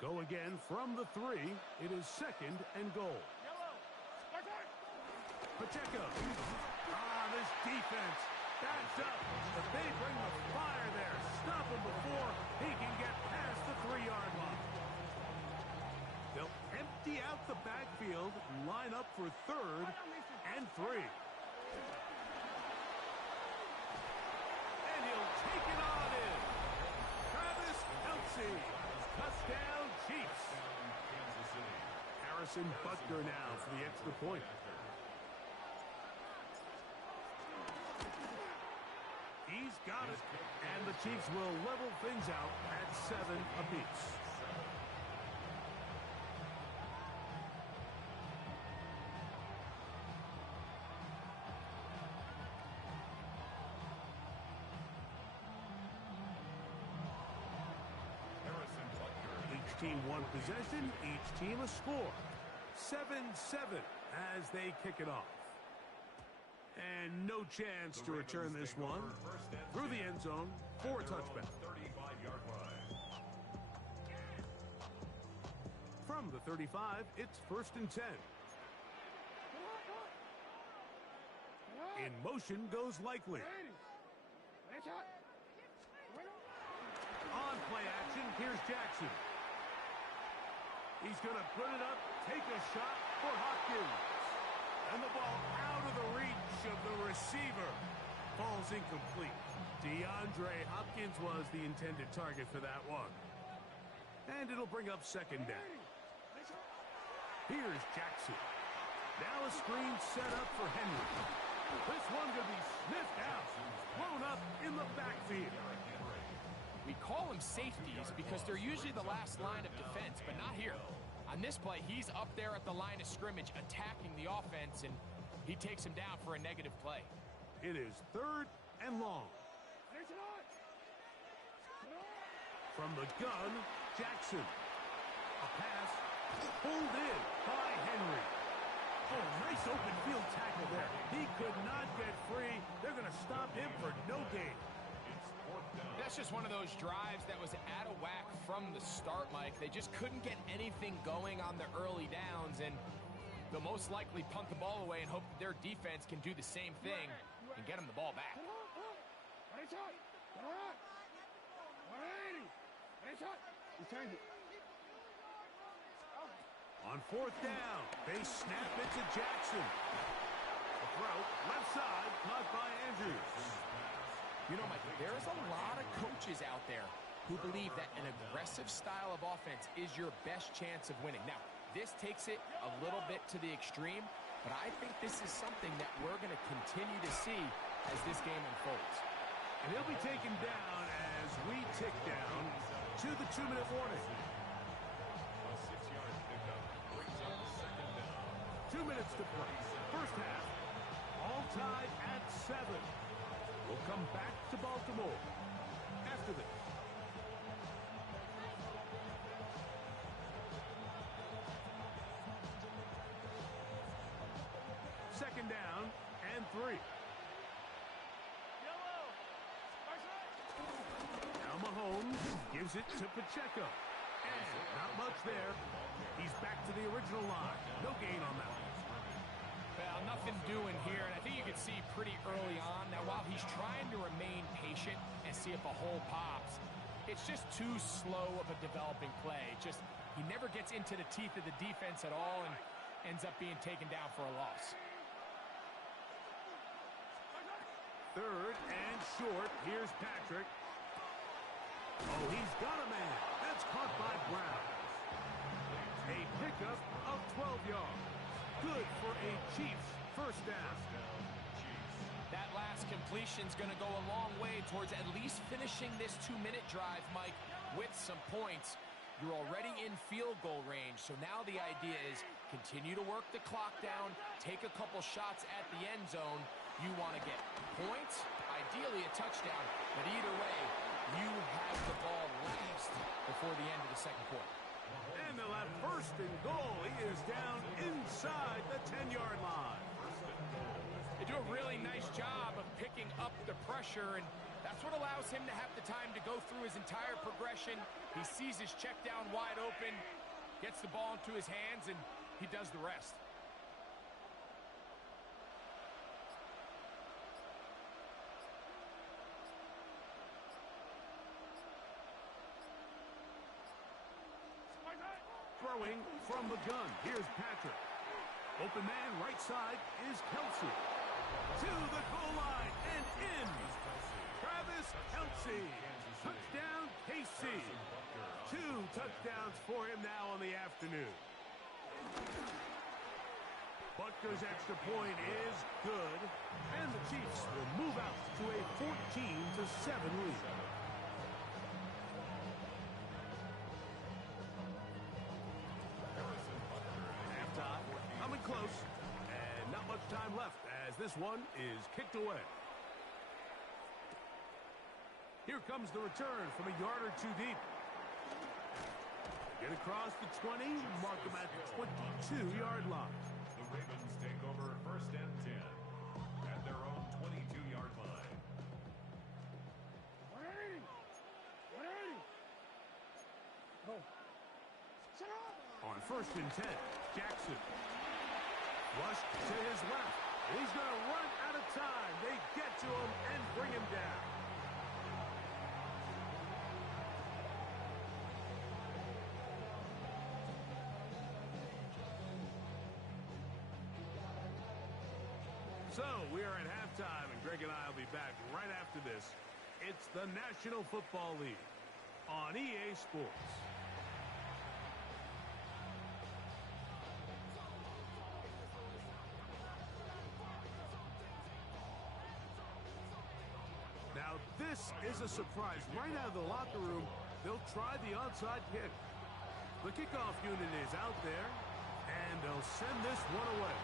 They'll go again from the 3. It is 2nd and goal. Pacheco. This defense backs up. But they bring the fire there. Stop him before he can get past the 3-yard line. They'll empty out the backfield and line up for 3rd and 3. And he'll take it on in. Travis Kelce. Touchdown, Chiefs. Harrison Butker now for the extra point. He's got it. And the Chiefs will level things out at 7 apiece. Each team one possession, each team a score. 7-7 as they kick it off. And no chance to return this one. Through the end zone for a touchback. From the 35, it's 1st and 10. In motion goes Likely. On play action, here's Jackson. He's going to put it up, take a shot for Hopkins. And the ball out of the reach of the receiver. Falls incomplete. DeAndre Hopkins was the intended target for that one. And it'll bring up 2nd down. Here's Jackson. Now a screen set up for Henry. This one going to be sniffed out. Thrown up in the backfield. We call them safeties because they're usually the last line of defense, but not here. On this play, he's up there at the line of scrimmage attacking the offense, and he takes him down for a negative play. It is 3rd and long. From the gun, Jackson. A pass pulled in by Henry. Oh, nice open field tackle there. He could not get free. They're going to stop him for no gain. That's just one of those drives that was out of whack from the start, Mike. They just couldn't get anything going on the early downs, and they'll most likely punt the ball away and hope that their defense can do the same thing and get them the ball back. On 4th down, they snap it to Jackson. A throw, left side, caught by Andrews. You know, Mike, there's a lot of coaches out there who believe that an aggressive style of offense is your best chance of winning. Now, this takes it a little bit to the extreme, but I think this is something that we're going to continue to see as this game unfolds. And he'll be taken down as we tick down to the 2-minute warning. 2 minutes to play. First half, all tied at 7. We'll come back to Baltimore after this. Second down and 3. Now Mahomes gives it to Pacheco. And not much there. He's back to the original line. No gain on that one. Well, nothing doing here, and I think you can see pretty early on. Now, while he's trying to remain patient and see if a hole pops, it's just too slow of a developing play. He never gets into the teeth of the defense at all and ends up being taken down for a loss. 3rd and short. Here's Patrick. Oh, he's got a man. That's caught by Brown. A pickup of 12 yards. Good for a Chiefs first down. That last completion's going to go a long way towards at least finishing this 2-minute drive, Mike, with some points. You're already in field goal range, so now the idea is continue to work the clock down, take a couple shots at the end zone. You want to get points, ideally a touchdown, but either way, you have the ball last before the end of the second quarter. And they'll have 1st and goal. He is down inside the 10-yard line. They do a really nice job of picking up the pressure, and That's what allows him to have the time to go through his entire progression. He sees his check down wide open, gets the ball into his hands, and he does the rest. Throwing from the gun. Here's Patrick. Open man right side is Kelsey. To the goal line and in. Travis Kelsey. Touchdown, KC. 2 touchdowns for him now on the afternoon. Butker's extra point is good. And the Chiefs will move out to a 14-7 lead. Coming close, and not much time left as this one is kicked away. Here comes the return from a yard or two deep. Get across the 20, mark them at the 22-yard line. The Ravens take over 1st and 10 at their own 22-yard line. On 1st and 10, Jackson. Rush to his left. He's going to run out of time. They get to him and bring him down. So we are at halftime, and Greg and I will be back right after this. It's the National Football League on EA Sports. Now, this is a surprise. Right out of the locker room, they'll try the onside kick. The kickoff unit is out there, and they'll send this one away.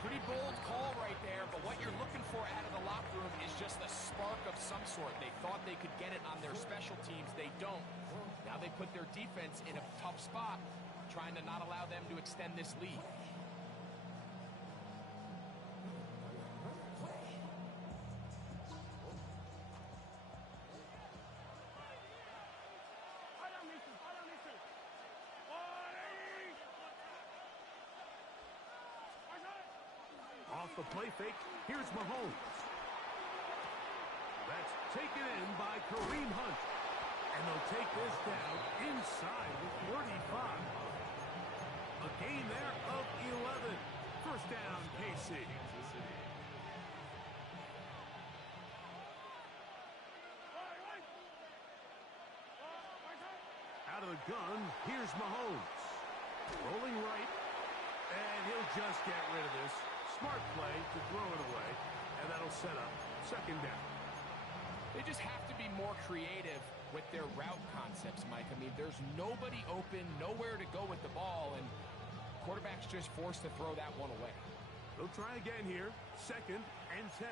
Pretty bold call right there, but what you're looking for out of the locker room is just a spark of some sort. They thought they could get it on their special teams. They don't. Now they put their defense in a tough spot, trying to not allow them to extend this lead. Off the play fake, here's Mahomes. That's taken in by Kareem Hunt. And they'll take this down inside the 45. A gain there of 11. 1st down, KC. Out of the gun, here's Mahomes. Rolling right, and he'll just get rid of this. Smart play to throw it away, and that'll set up 2nd down. They just have to be more creative with their route concepts, Mike. I mean, there's nobody open, nowhere to go with the ball, and quarterback's just forced to throw that one away. They'll try again here. 2nd and 10.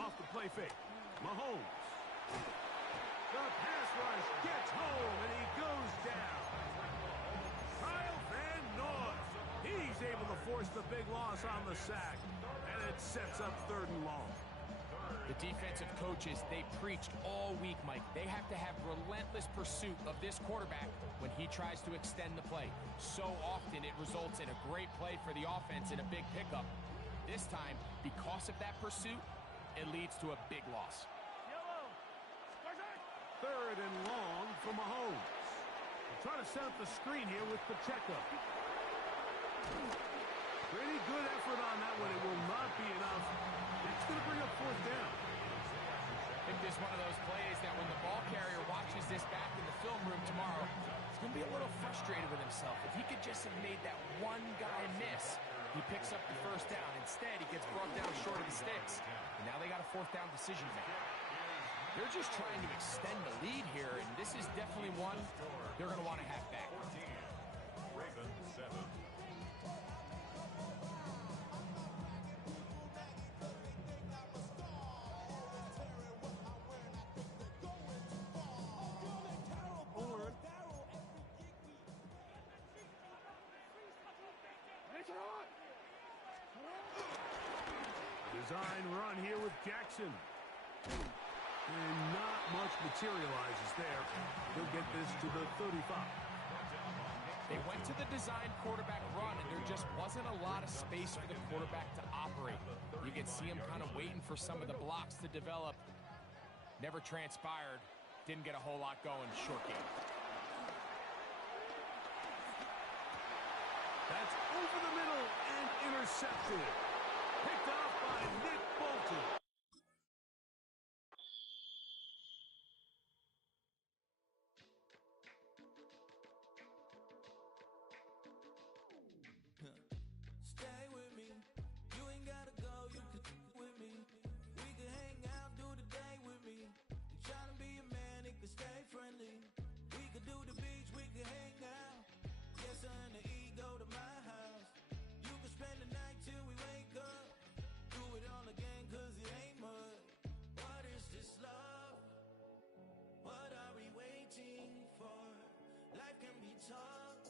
Off the play fake. Mahomes. The pass rush gets home, and he goes down. Kyle Van Noy. He's able to force the big loss on the sack, and it sets up 3rd and long. The defensive coaches, they preached all week, Mike. They have to have relentless pursuit of this quarterback when he tries to extend the play. So often it results in a great play for the offense and a big pickup. This time, because of that pursuit, it leads to a big loss. 3rd and long for Mahomes. They'll try to set up the screen here with Pacheco. Pretty good effort on that one. It will not be enough. It's going to bring up 4th down. I think this is one of those plays that when the ball carrier watches this back in the film room tomorrow, he's going to be a little frustrated with himself. If he could just have made that one guy miss, he picks up the 1st down. Instead, he gets brought down short of the sticks. And now they got a 4th down decision to make. They're just trying to extend the lead here, and this is definitely one they're going to want to have back. Ravens 7. design run here with Jackson. And not much materializes there. He'll get this to the 35. They went to the design quarterback run, and there just wasn't a lot of space for the quarterback to operate. You could see him kind of waiting for some of the blocks to develop. Never transpired. Didn't get a whole lot going. Short game. That's over the middle and intercepted. Picked off by Nick Bolton. Stay with me. You ain't gotta go. You can with me. We can hang out, do the day with me. You tryna be a man, it can stay friendly. We could do the beach, we can hang out. Yes, and the ego to my house. You can spend the night till we wake up. Do it all again, cause it ain't mud. What is this love? What are we waiting for? Life can be tough,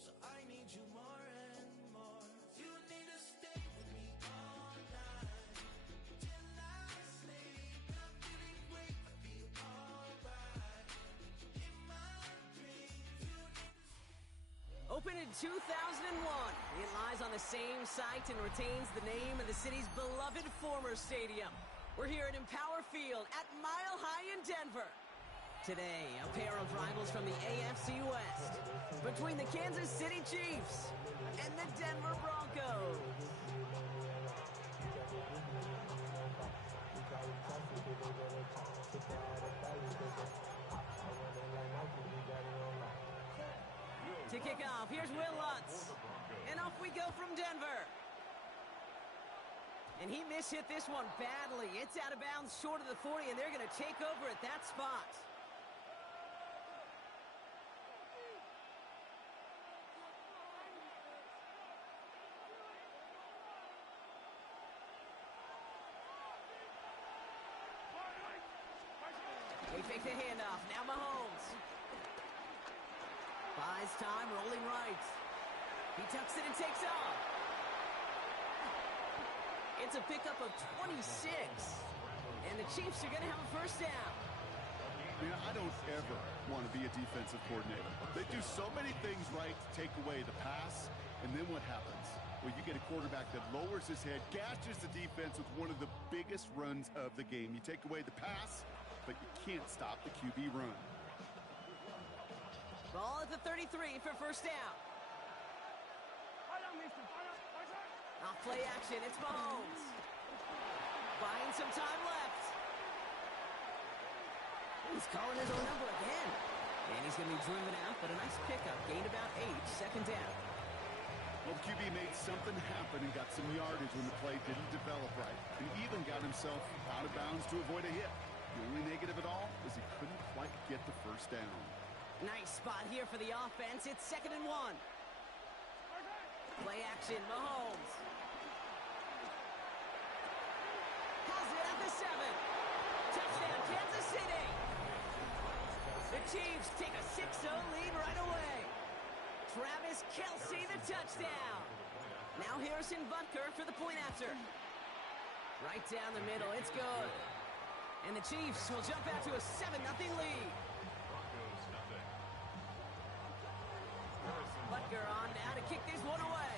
so I need you more and more. You need to stay with me all night till I sleep. I'm feeling great, I feel alright. In my dreams, you need. Opened in 2001, it lies on the same site and retains the name of the city's beloved former stadium. We're here at Empower Field at Mile High in Denver. Today, a pair of rivals from the AFC West, between the Kansas City Chiefs and the Denver Broncos. To kick off, here's Will Lutz. And off we go from Denver. And he mishit this one badly. It's out of bounds short of the 40, and they're going to take over at that spot. They fake the handoff. Now Mahomes. Buys time, rolling right. He tucks it and takes off. It's a pickup of 26. And the Chiefs are going to have a first down. Man, I don't ever want to be a defensive coordinator. They do so many things right to take away the pass, and then what happens? Well, you get a quarterback that lowers his head, gashes the defense with one of the biggest runs of the game. You take away the pass, but you can't stop the QB run. Ball at the 33 for first down. Off play action, it's Mahomes. Buying some time left. He's calling his own number again. And he's going to be driven out, but a nice pickup. Gained about 8, second down. Well, the QB made something happen and got some yardage when the play didn't develop right. And even got himself out of bounds to avoid a hit. The only negative at all is he couldn't quite get the first down. Nice spot here for the offense. It's 2nd and 1. Play action, Mahomes. Has it at the 7. Touchdown, Kansas City. The Chiefs take a 6-0 lead right away. Travis Kelce, the touchdown. Now Harrison Butker for the point after. Right down the middle, it's good. And the Chiefs will jump out to a 7-0 lead. Butker on now to kick this one away.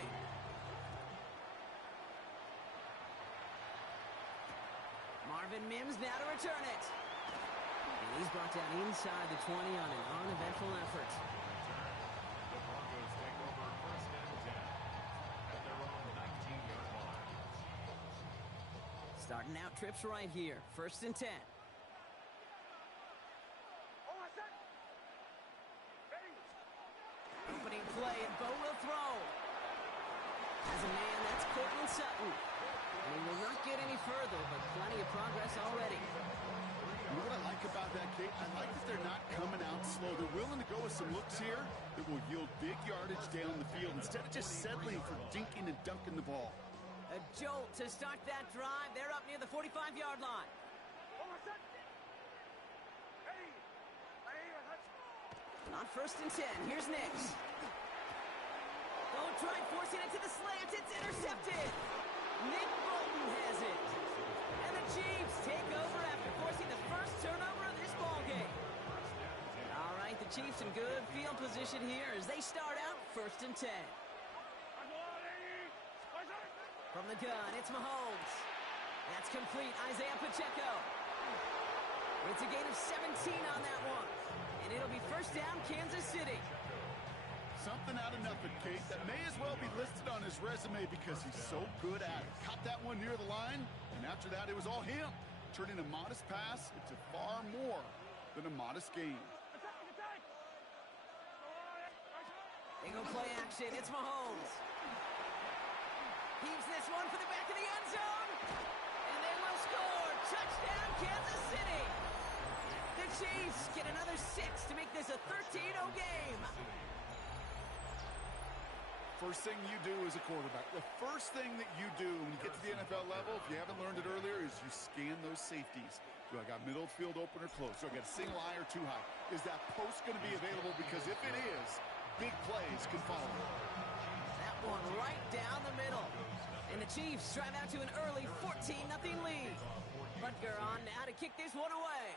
Marvin Mims now to return it. And he's brought down inside the 20 on an uneventful effort. The Broncos take over first and 10 at their own 19-yard line. Starting out trips right here. 1st and 10. Opening play, and Bo will throw. As a man, that's Cortland Sutton. And he will not get any further, but plenty of progress already. You know what I like about that, Kate? I like that they're not coming out slow. They're willing to go with some looks here that will yield big yardage down the field instead of just settling for dinking and dunking the ball. A jolt to start that drive. They're up near the 45-yard line. On 1st and 10, here's Nix. Oh, tried forcing it to the slant. It's intercepted. Nick Bolton has it. And the Chiefs take over after forcing the first turnover of this ballgame. All right, the Chiefs in good field position here as they start out 1st and 10. From the gun, it's Mahomes. That's complete, Isaiah Pacheco. It's a gain of 17 on that one. And it'll be 1st down, Kansas City. Something out of nothing, Kate. That may as well be listed on his resume because he's so good at it. Caught that one near the line, and after that, it was all him. Turning a modest pass into far more than a modest gain. They go play action. It's Mahomes. Heaves this one for the back of the end zone. And they will score. Touchdown, Kansas City. The Chiefs get another 6 to make this a 13-0 game. First thing you do as a quarterback, the first thing that you do when you get to the NFL level, if you haven't learned it earlier, is you scan those safeties. Do I got middle field open or close? Do I got a single high or too high? Is that post going to be available? Because if it is, big plays can follow. That one right down the middle. And the Chiefs drive out to an early 14-0 lead. Butker on now to kick this one away.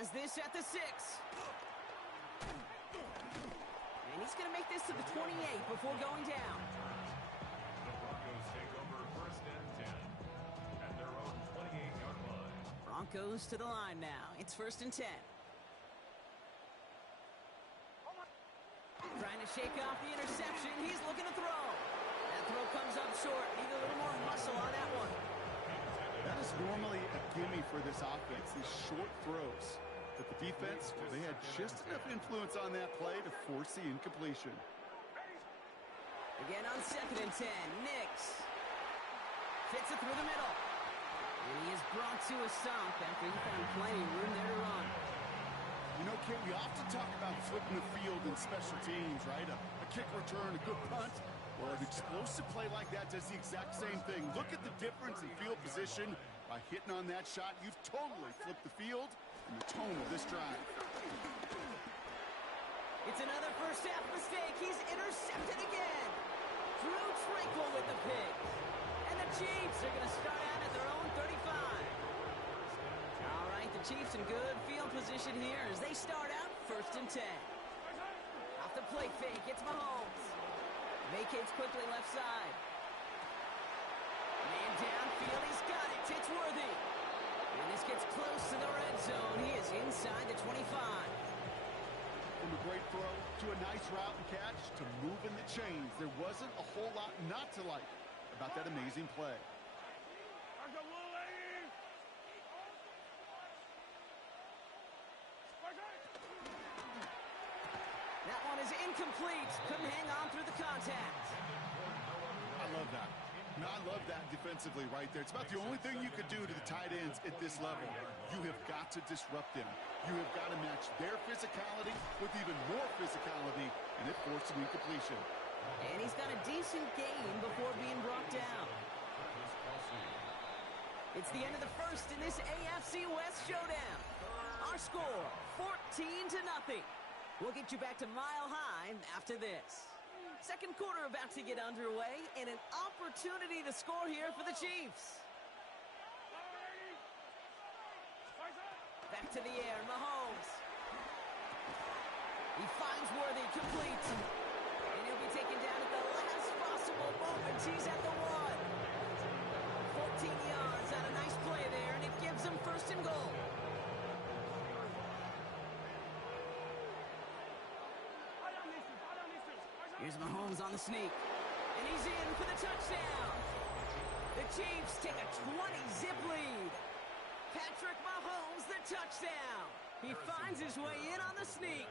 Has this at the 6. And he's going to make this to the 28 before going down. The Broncos take over 1st and 10 at their own 28-yard line. Broncos to the line now. It's 1st and 10. Trying to shake off the interception. He's looking to throw. That throw comes up short. Need a little more muscle on that one. That is normally a gimme for this offense, these short throws. But the defense, well, they had just enough influence on that play to force the incompletion. Again on 2nd and 10. Nix fits it through the middle. And he is brought to a stop after he found plenty of room there to run. You know, Kate, we often talk about flipping the field in special teams, right? A kick return, a good punt, or an explosive play like that does the exact same thing. Look at the difference in field position. By hitting on that shot, you've totally flipped the field and the tone of this drive. It's another first half mistake. He's intercepted again. Drew Tranquil with the pick. And the Chiefs are going to start out at their own 35. All right, the Chiefs in good field position here as they start out 1st and 10. Off the play fake, it's Mahomes. Vacates quickly left side. Man downfield, he's got it. It's Worthy. And this gets close to the red zone. He is inside the 25. From a great throw to a nice route and catch to moving the chains. There wasn't a whole lot not to like about that amazing play. That one is incomplete. Couldn't hang on through the contact. I love that. No, I love that defensively right there. It's about the only thing you could do to the tight ends at this level. You have got to disrupt them. You have got to match their physicality with even more physicality, and it forced an incompletion. And he's got a decent gain before being brought down. It's the end of the first in this AFC West showdown. Our score, 14-0. We'll get you back to Mile High after this. Second quarter about to get underway, and an opportunity to score here for the Chiefs. Back to the air, Mahomes. He finds Worthy, complete. And he'll be taken down at the last possible moment. He's at the 1. 14 yards on a nice play there, and it gives him 1st and goal. Here's Mahomes on the sneak. And he's in for the touchdown. The Chiefs take a 20-zip lead. Patrick Mahomes, the touchdown. He finds his way in on the sneak.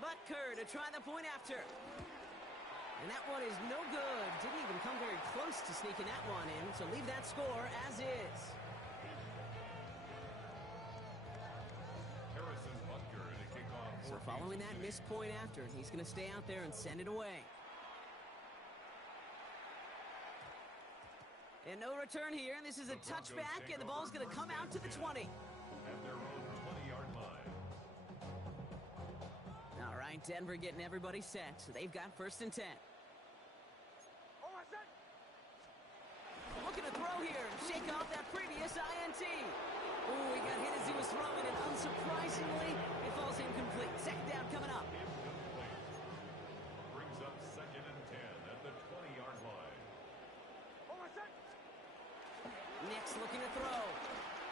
Butker to try the point after. And that one is no good. Didn't even come very close to sneaking that one in. So leave that score as is. So following that missed point after, he's going to stay out there and send it away. And no return here. This is a touchback, and the ball's going to come out to the 20. At their own 20-yard line. All right, Denver getting everybody set. So they've got 1st and 10. make off that previous INT. Ooh, he got hit as he was throwing, and unsurprisingly, it falls incomplete. Second down coming up. Incomplete. Brings up 2nd and 10 at the 20-yard line. Next looking to throw.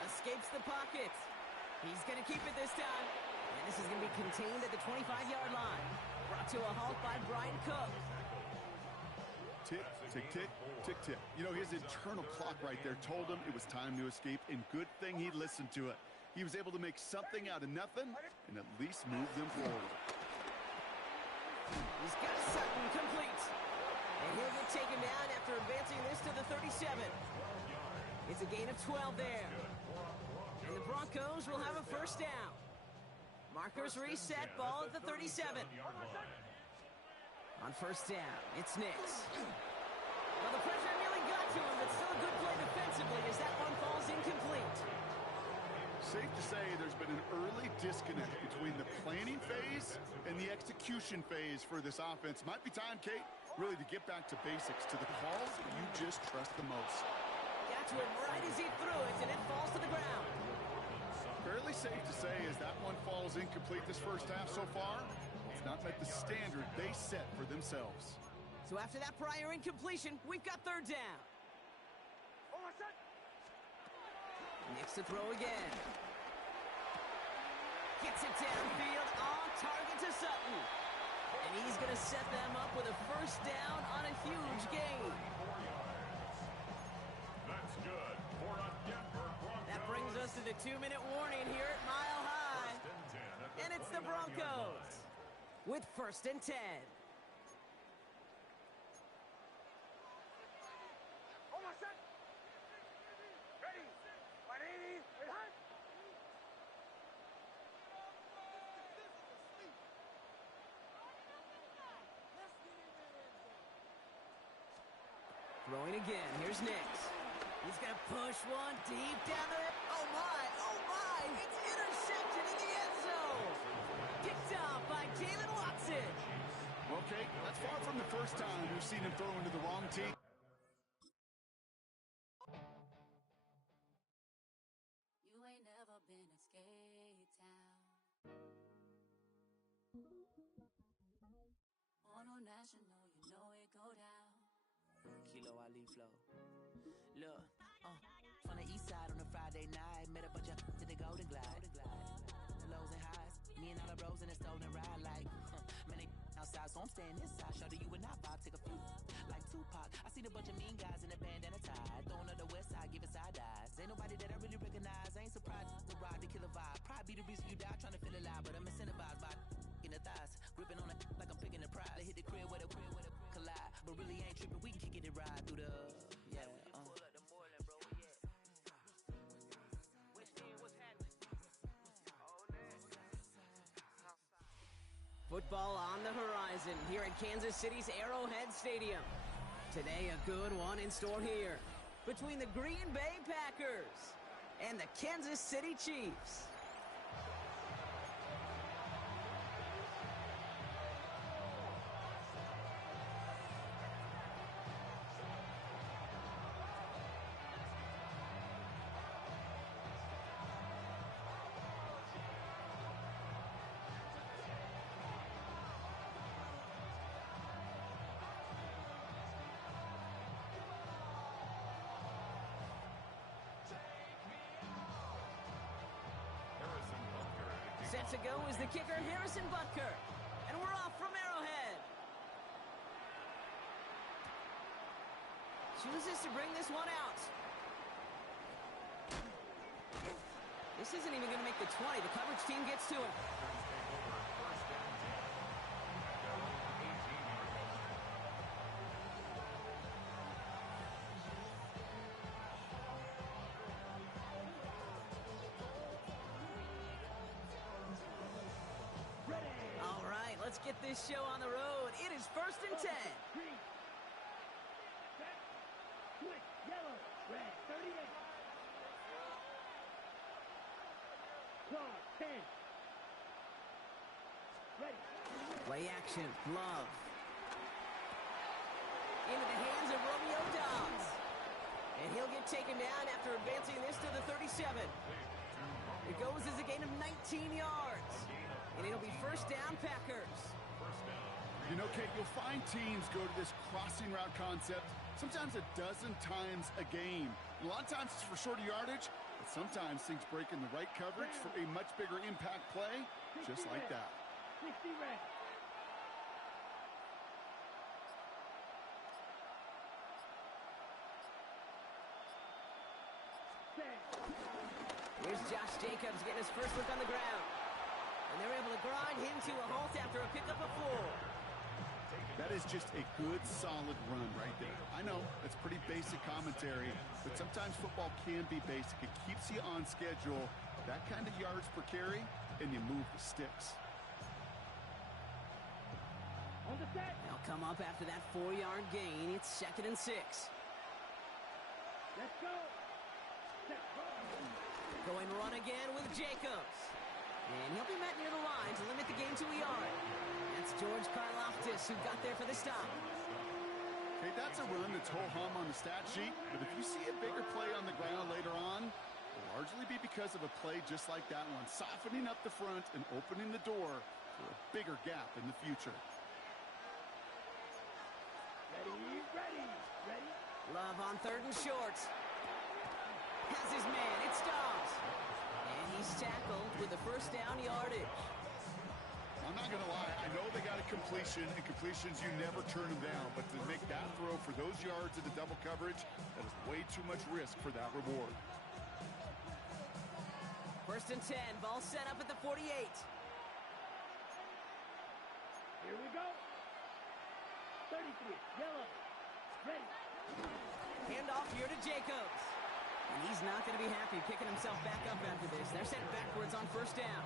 Escapes the pocket. He's going to keep it this time. And this is going to be contained at the 25-yard line. Brought to a halt by Brian Cook. Tick, tick, tick, tick, tick. You know, his internal clock right there told him it was time to escape, and good thing he listened to it. He was able to make something out of nothing and at least move them forward. He's got Sutton complete. And he'll get taken down after advancing this to the 37. It's a gain of 12 there. And the Broncos will have a first down. Markers reset, ball at the 37. On first down, it's Nix. Well, the pressure nearly got to him, but still a good play defensively as that one falls incomplete. Safe to say there's been an early disconnect between the planning phase and the execution phase for this offense. Might be time, Kate, really to get back to basics, to the calls you just trust the most. Got to him right as he threw it, and it falls to the ground. Fairly safe to say as that one falls incomplete this first half so far, it's not met the standard they set for themselves. So after that prior incompletion, we've got third down. Nix to throw again. Gets it downfield, on target to Sutton. And he's going to set them up with a first down on a huge gain. That's good for a Denver Broncos. That brings us to the 2-minute warning here at Mile High. And it's the Broncos with first and 10. Throwing again. Here's Nix. He's going to push one deep down the... Oh, my. It's intercepted in the end zone. Picked off by Jalen Watson. Okay, that's far from the first time we've seen him throw into the wrong team. You ain't never been a skate town. On no national, you know it go down. Kilo Ali flow. Look, from the east side on a Friday night, met a bunch of to the Golden Glide. The lows and highs, me and all the bros in the stolen ride like, man, they outside, so I'm staying inside. Shorty, you and I vibe, take a few. Like Tupac, I seen a bunch of mean guys in a bandana tie, throwing up the west side, giving side eyes. Ain't nobody that I really recognize, I ain't surprised to ride the killer vibe. Probably be the reason you die, trying to feel alive, but I'm incentivized by in the thighs, gripping on it like I'm picking the prize. They hit the crib with a collide, but really ain't tripping. We can kick it and ride through the Football on the horizon here at Kansas City's Arrowhead Stadium. Today, a good one in store here between the Green Bay Packers and the Kansas City Chiefs. Set to go is the kicker, Harrison Butker. And we're off from Arrowhead. Chooses to bring this one out. This isn't even going to make the 20. The coverage team gets to him. Let's get this show on the road. It is first and 10. Green, red, switch, yellow, red, 38. Claw, 10. Ready. Play action, Love. Into the hands of Romeo Dobbs. And he'll get taken down after advancing this to the 37. It goes as a gain of 19 yards. And it'll be first down, Packers. You know, Kate, you'll find teams go to this crossing route concept sometimes a dozen times a game. A lot of times it's for shorter yardage, but sometimes things break in the right coverage for a much bigger impact play, just like that. 60 red. Here's Josh Jacobs getting his first look on the ground. And they're able to grind him to a halt after a pickup of 4. That is just a good, solid run right there. I know, it's pretty basic commentary, but sometimes football can be basic. It keeps you on schedule, that kind of yards per carry, and you move the sticks. On the set. They'll come up after that 4-yard gain. It's 2nd and 6. Let's go. Set. Going run again with Jacobs. And he'll be met near the line to limit the gain to a yard. That's George Karlaftis who got there for the stop. Okay, that's a run that's ho-hum on the stat sheet, but if you see a bigger play on the ground later on, it'll largely be because of a play just like that one, softening up the front and opening the door for a bigger gap in the future. Ready. Love on 3rd and short. Has his man, it's Dobbs. And he's tackled with the first down yardage. I'm not going to lie, I know they got a completion, and completions, you never turn them down, but to make that throw for those yards into double coverage, that is way too much risk for that reward. 1st and 10, ball set up at the 48. Here we go. 33, yellow. Ready. Handoff here to Jacobs. And he's not going to be happy picking himself back up after this. They're sent backwards on 1st down.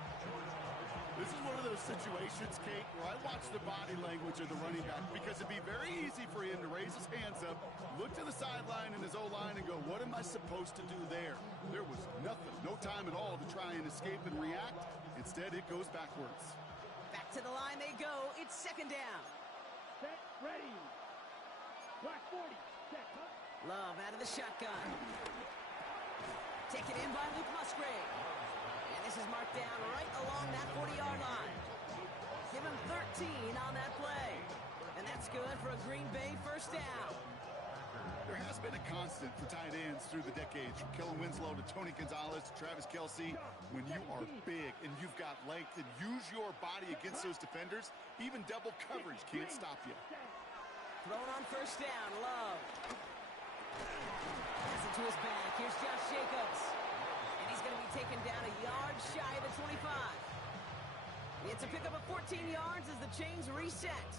This is one of those situations, Kate, where I watch the body language of the running back because it'd be very easy for him to raise his hands up, look to the sideline in his O-line and go, what am I supposed to do there? There was nothing, no time at all to try and escape and react. Instead, it goes backwards. Back to the line they go. It's 2nd down. Set. Ready. Block 40. Set. Huh? Love out of the shotgun. Taken in by Luke Musgrave. And this is marked down right along that 40-yard line. Give him 13 on that play. And that's good for a Green Bay first down. There has been a constant for tight ends through the decades, from Kellen Winslow to Tony Gonzalez to Travis Kelce. When you are big and you've got length and use your body against those defenders, even double coverage can't stop you. Thrown on 1st down, Love. Pass it to his back. Here's Josh Jacobs. And he's going to be taken down a yard shy of the 25. It's a pickup of 14 yards as the chains reset.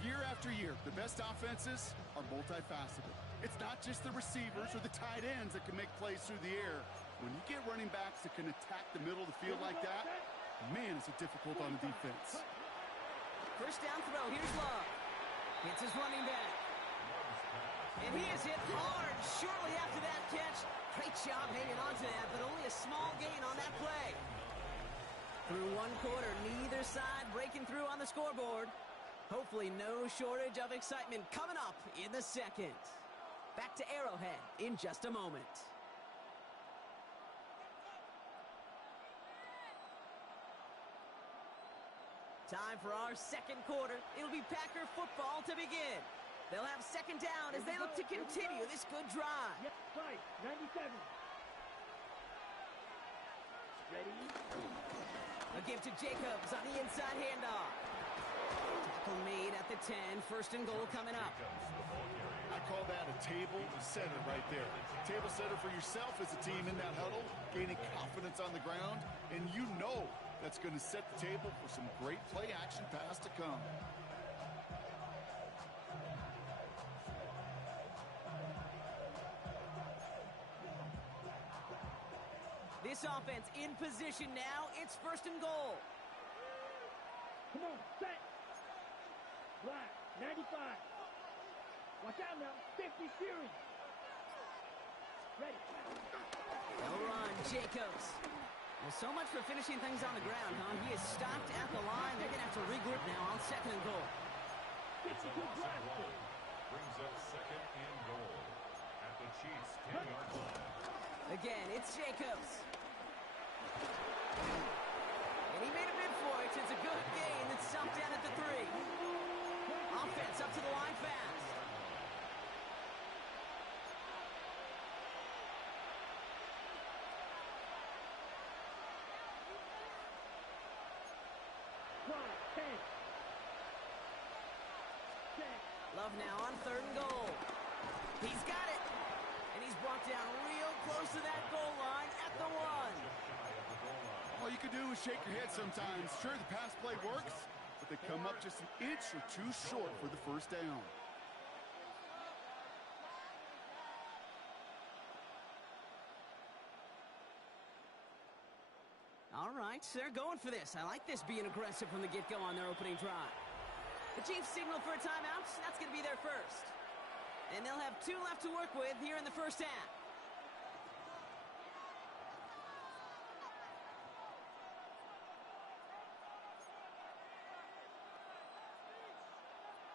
Year after year, the best offenses are multifaceted. It's not just the receivers or the tight ends that can make plays through the air. When you get running backs that can attack the middle of the field like that, man, is it difficult on the defense. 1st down throw. Here's Love. Hits his running back. And he is hit hard shortly after that catch. Great job hanging on to that, but only a small gain on that play. Through 1 quarter, neither side breaking through on the scoreboard. Hopefully no shortage of excitement coming up in the 2nd. Back to Arrowhead in just a moment. Time for our 2nd quarter. It'll be Packer football to begin. They'll have 2nd down as they look to continue this good drive. Yep, right. 97. Ready. A give to Jacobs on the inside handoff. Tackle made at the 10. 1st and goal coming up. I call that a table setter right there. Table setter for yourself as a team in that huddle, gaining confidence on the ground, and you know that's going to set the table for some great play action pass to come. This offense in position now. It's 1st and goal. Come on, set. Black, 95. Watch out now, 50 Fury. Ready. They'll run, Jacobs. Well, so much for finishing things on the ground, huh? He is stopped at the line. They're going to have to regroup now on 2nd and goal. 52 blast. Brings up 2nd and goal at the Chiefs' 10-yard line. Again, it's Jacobs. And he made a bid for it. It's a good gain. It's stopped down at the 3. Offense up to the line fast. Love now on 3rd and goal. He's got it. And he's brought down real close to that goal line at the 1. All you can do is shake your head sometimes. Sure, the pass play works, but they come up just an inch or two short for the first down. All right, they're going for this. I like this being aggressive from the get-go on their opening drive. The Chiefs signal for a timeout. That's going to be their first. And they'll have 2 left to work with here in the first half.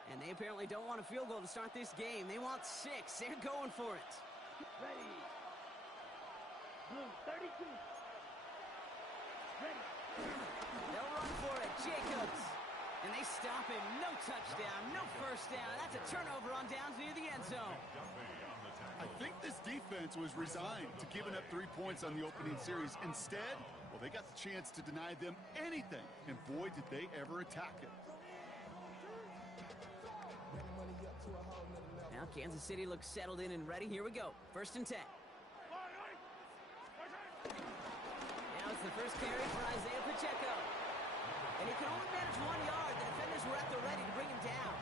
And they apparently don't want a field goal to start this game. They want 6. They're going for it. Ready. Blue, 32. Ready. They'll run for it. Jacobs. And they stop him. No touchdown, no first down. That's a turnover on downs near the end zone. I think this defense was resigned to giving up 3 points on the opening series. Instead, well, they got the chance to deny them anything, and boy, did they ever attack it. Now Kansas City looks settled in and ready. Here we go. 1st and 10. Now it's the first carry for Isaiah Pacheco. And he can only manage 1 yard. The defenders were at the ready to bring him down.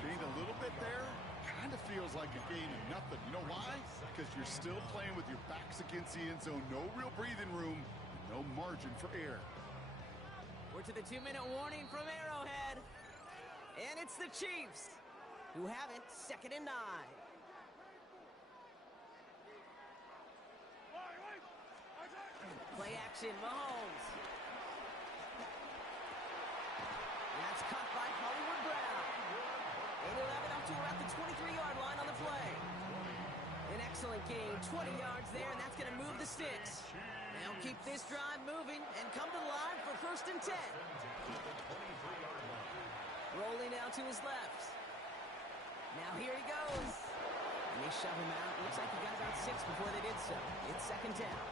Being a little bit there kind of feels like a game of nothing. You know why? Because you're still playing with your backs against the end zone. No real breathing room. No margin for error. We're to the 2-minute warning from Arrowhead. And it's the Chiefs who have it. 2nd and 9. Play action, Mahomes. That's caught by Hollywood Brown. 8-11 up to around the 23-yard line on the play. An excellent gain, 20 yards there, and that's going to move the sticks. They'll keep this drive moving and come to the line for 1st and 10. Rolling out to his left. Now here he goes. And they shove him out. Looks like he got about 6 before they did so. It's 2nd down.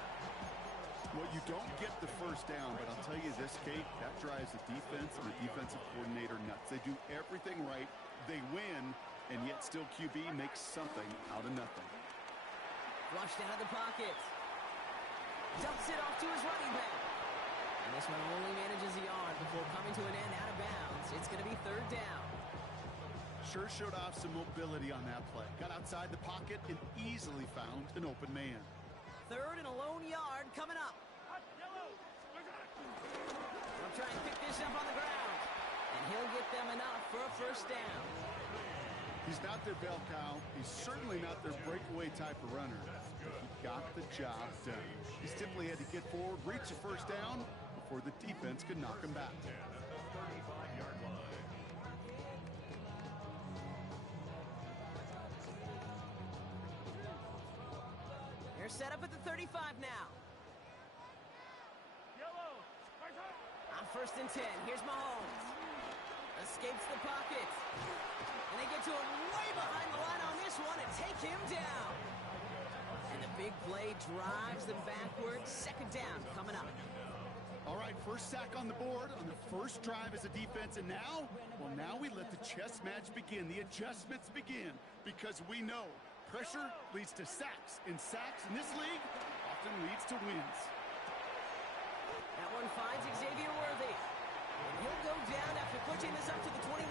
Well, you don't get the first down, but I'll tell you this, Kate, that drives the defense and the defensive coordinator nuts. They do everything right. They win, and yet still QB makes something out of nothing. Flushed out of the pocket. Dumps it off to his running back. And this one only manages a yard before coming to an end out of bounds. It's going to be 3rd down. Sure showed off some mobility on that play. Got outside the pocket and easily found an open man. 3rd and a lone yard coming up. They'll try and pick this up on the ground. And he'll get them enough for a first down. He's not their bell cow. He's certainly not their breakaway type of runner. But he got the job done. He simply had to get forward, reach the first down before the defense could knock him back. 35-yard line. They're set up at the 35 now. On 1st and 10, here's Mahomes. Escapes the pocket. And they get to him way behind the line on this one and take him down. And the big play drives them backwards. 2nd down coming up. All right, first sack on the board on the first drive as a defense. And now, well, now we let the chess match begin. The adjustments begin because we know pressure leads to sacks. And sacks in this league often leads to wins. That one finds Xavier Worthy. And he'll go down after pushing this up to the 29.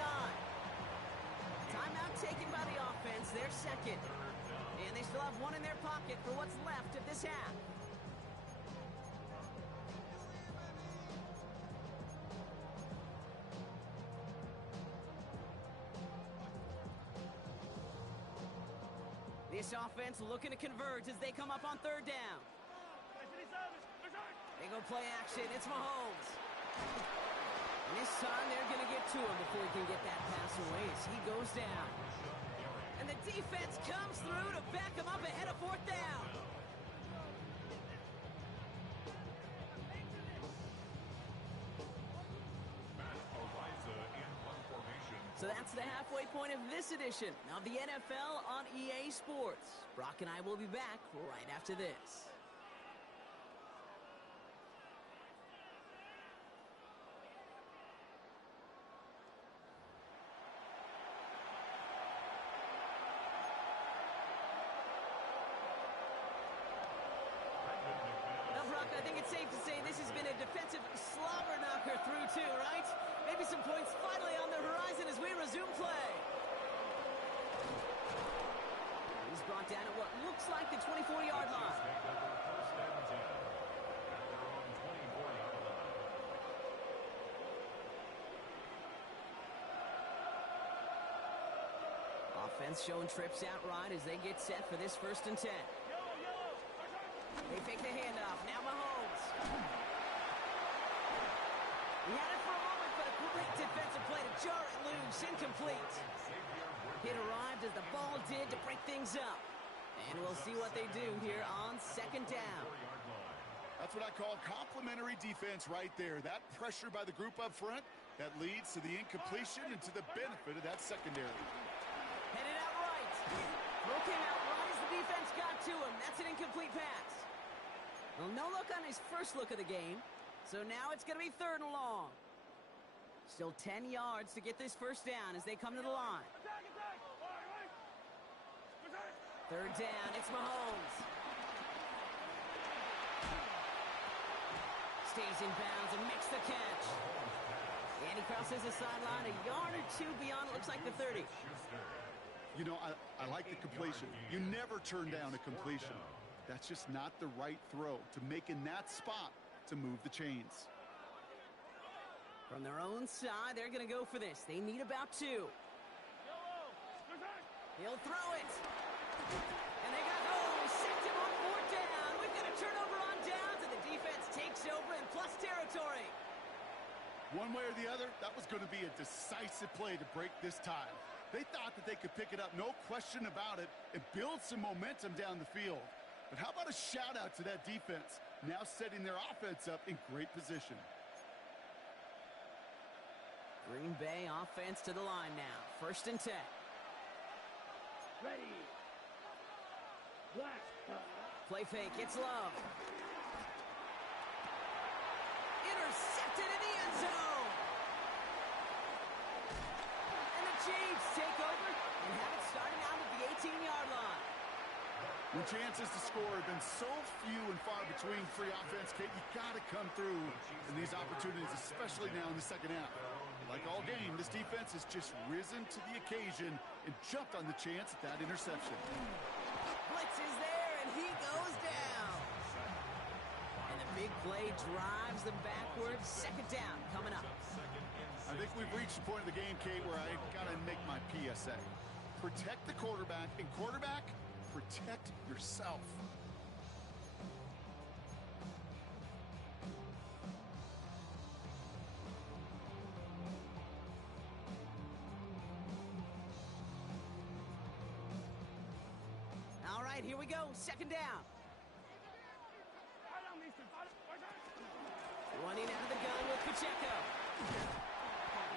Timeout taken by the offense, their 2nd. And they still have 1 in their pocket for what's left of this half. This offense looking to converge as they come up on 3rd down. They go play action. It's Mahomes. And this time they're going to get to him before he can get that pass away as he goes down. And And the defense comes through to back him up ahead of fourth down. So that's the halfway point of this edition of the NFL on EA Sports. Brock and I will be back right after this. I think it's safe to say this has been a defensive slobber knocker through two, right? Maybe some points finally on the horizon as we resume play. He's brought down at what looks like the 24-yard line. Offense showing trips out right as they get set for this 1st and 10. They fake the handoff. Now Mahomes. He had it for a moment, but a great defensive play to jar it loose. Incomplete. Hit arrived as the ball did to break things up. And we'll see what they do here on 2nd down. That's what I call complimentary defense right there. That pressure by the group up front, that leads to the incompletion and to the benefit of that secondary. Headed out right. Throw came out right as the defense got to him. That's an incomplete pass. Well, no look on his first look of the game, so now it's going to be 3rd and long. Still 10 yards to get this 1st down as they come to the line. 3rd down, it's Mahomes. Stays in bounds and makes the catch. And he crosses the sideline a yard or two beyond, it looks like the 30. You know, I like the completion. You never turn down a completion. That's just not the right throw to make in that spot to move the chains. From their own side, they're going to go for this. They need about 2. He'll throw it. And they got home. Sacked him on 4th down. We've got a turnover on downs, and the defense takes over in plus territory. One way or the other, that was going to be a decisive play to break this tie. They thought that they could pick it up, no question about it, and build some momentum down the field. But how about a shout-out to that defense, now setting their offense up in great position. Green Bay offense to the line now. 1st and 10. Ready. Blast. Play fake. It's Love. Intercepted in the end zone. And the Chiefs take over and have it starting out at the 18-yard line. When chances to score have been so few and far between for your offense, Kate, you got to come through in these opportunities, especially now in the 2nd half. Like all game, this defense has just risen to the occasion and jumped on the chance at that interception. Blitz is there, and he goes down. And the big play drives them backwards. 2nd down coming up. I think we've reached the point of the game, Kate, where I got to make my PSA. Protect the quarterback, and quarterback, protect yourself. All right, here we go. 2nd down. Running out of the gun with Pacheco.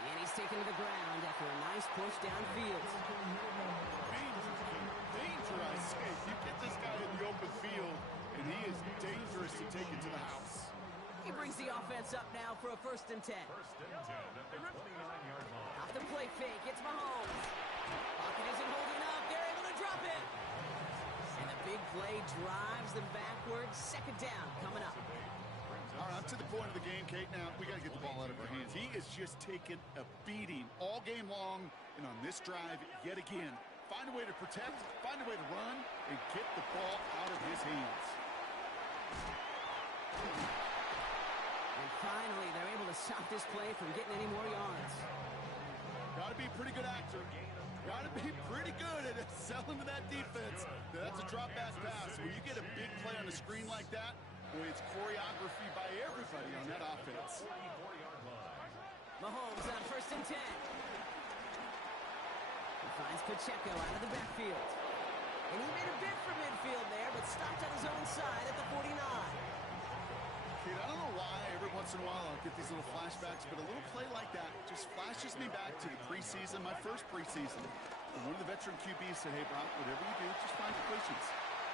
And he's taken to the ground after a nice push downfield. Dangerous. You get this guy in the open field, and he is dangerous to take it to the house. He brings the offense up now for a 1st and 10. 1st and 10 at the 29-yard line. Off the play fake, it's Mahomes. Pocket isn't holding up. They're able to drop it. And the big play drives them backwards. 2nd down coming up. All right, I'm to the point of the game, Kate. Now, we got to get the ball out of our hands. He is just taking a beating all game long, and on this drive, yet again, find a way to protect, find a way to run, and get the ball out of his hands. And finally, they're able to stop this play from getting any more yards. Got to be a pretty good actor. Got to be pretty good at selling to that defense. Now, that's a drop back pass. When you get a big play on the screen like that, boy, it's choreography by everybody on that offense. Mahomes on 1st and 10. Finds Pacheco out of the backfield. And he made a bid for midfield there, but stopped on his own side at the 49. Kate, I don't know why every once in a while I'll get these little flashbacks, but a little play like that just flashes me back to the preseason, my first preseason. And one of the veteran QBs said, hey, Brock, whatever you do, just find completions.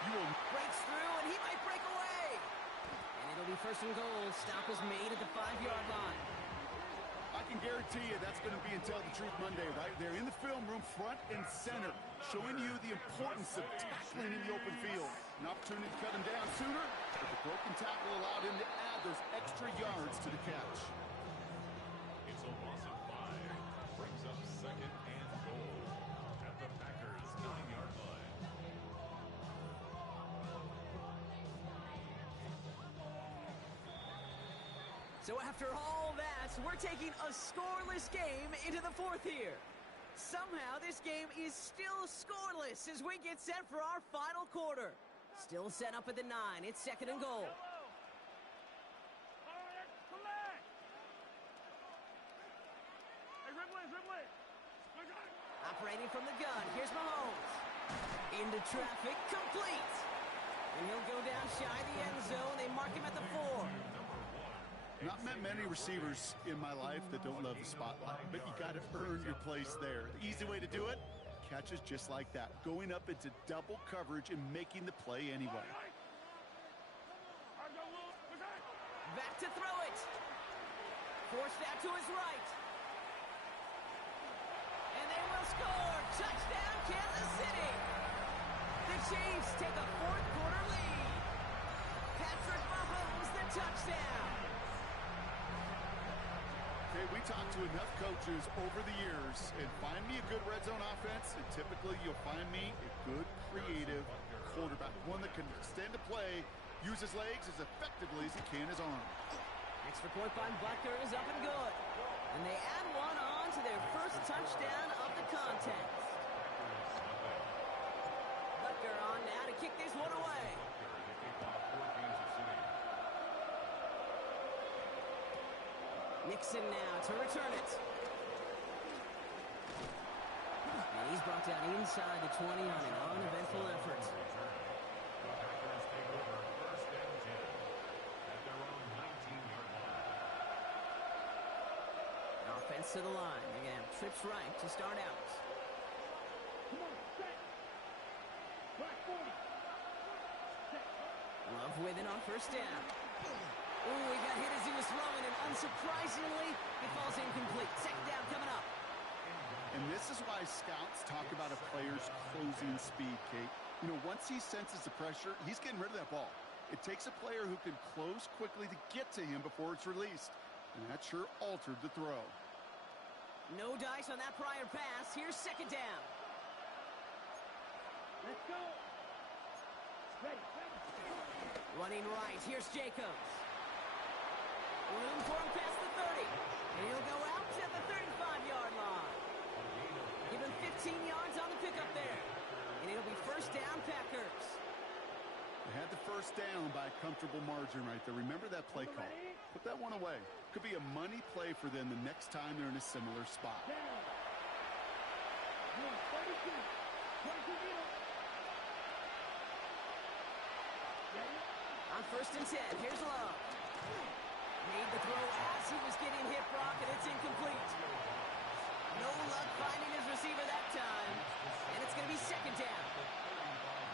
You will... Breaks through, and he might break away. And it'll be first and goal. Stop is made at the 5-yard line. I can guarantee you that's going to be Tell the Truth Monday right there in the film room, front and center, showing you the importance of tackling in the open field. An opportunity to cut him down sooner, but the broken tackle allowed him to add those extra yards to the catch. It's a loss of 5. Brings up second and goal at the Packers' 9-yard line. So after all that, we're taking a scoreless game into the fourth here. Somehow this game is still scoreless as we get set for our final quarter. Still set up at the 9. It's second and goal. Operating from the gun, here's Mahomes. Into traffic, complete. And he'll go down shy of the end zone. They mark him at the 4. Not met many receivers in my life that don't love the spotlight, but you got to earn your place there. The easy way to do it, catches just like that, going up into double coverage and making the play anyway. Back to throw it. Forced out to his right. And they will score. Touchdown, Kansas City. The Chiefs take a fourth quarter lead. Patrick Mahomes, the touchdown. Okay, we talked to enough coaches over the years, and find me a good red zone offense, and typically you'll find me a good, creative quarterback, one that can extend a play, use his legs as effectively as he can his arm. Extra point by Butker is up and good. And they add one on to their first touchdown of the contest. Butker on now to kick this one away. Nixon now to return it. And he's brought down inside the 20 on an uneventful effort. Offense to the line. Again, trips right to start out. Love with it on first down. Ooh, he got hit as he was throwing, and unsurprisingly, it falls incomplete. Second down coming up. And this is why scouts talk about a player's closing speed, Kate. You know, once he senses the pressure, he's getting rid of that ball. It takes a player who can close quickly to get to him before it's released. And that sure altered the throw. No dice on that prior pass. Here's second down. Let's go. Ready. Running right. Here's Jacobs. Room for him past the 30. And he'll go out at the 35-yard line. Give him 15 yards on the pickup there. And it'll be first down, Packers. They had the first down by a comfortable margin right there. Remember that play call. Put that one away. Could be a money play for them the next time they're in a similar spot. On first and 10, here's Love. Made the throw as he was getting hit, Brock, and it's incomplete. No luck finding his receiver that time. And it's going to be second down.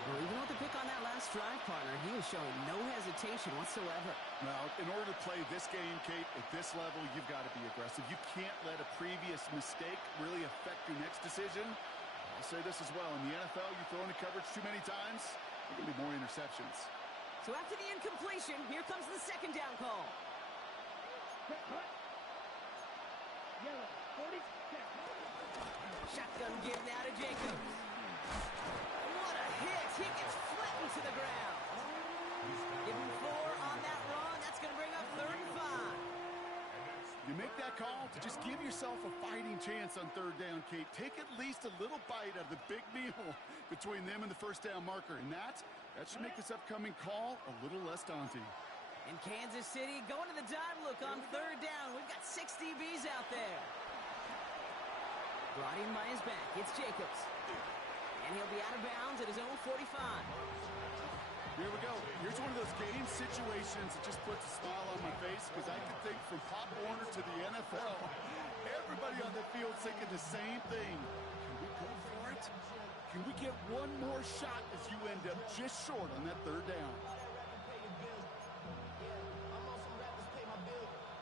Well, even with the pick on that last drive, partner, he is showing no hesitation whatsoever. Now, in order to play this game, Kate, at this level, you've got to be aggressive. You can't let a previous mistake really affect your next decision. I'll say this as well. In the NFL, you throw into coverage too many times, there can be more interceptions. So after the incompletion, here comes the second down call. Shotgun give now to Jacobs. What a hit. He gets flattened to the ground. Give him 4 on that run. That's going to bring up 3rd and 5. You make that call to just give yourself a fighting chance on third down, Kate. Take at least a little bite of the big meal between them and the first down marker. And that should make this upcoming call a little less daunting. In Kansas City, going to the dime look on third down. We've got 6 DBs out there. Brought in by his back. It's Jacobs. And he'll be out of bounds at his own 45. Here we go. Here's one of those game situations that just puts a smile on my face because I can think from Pop Warner to the NFL. Everybody on the field thinking the same thing. Can we go for it? Can we get one more shot as you end up just short on that third down?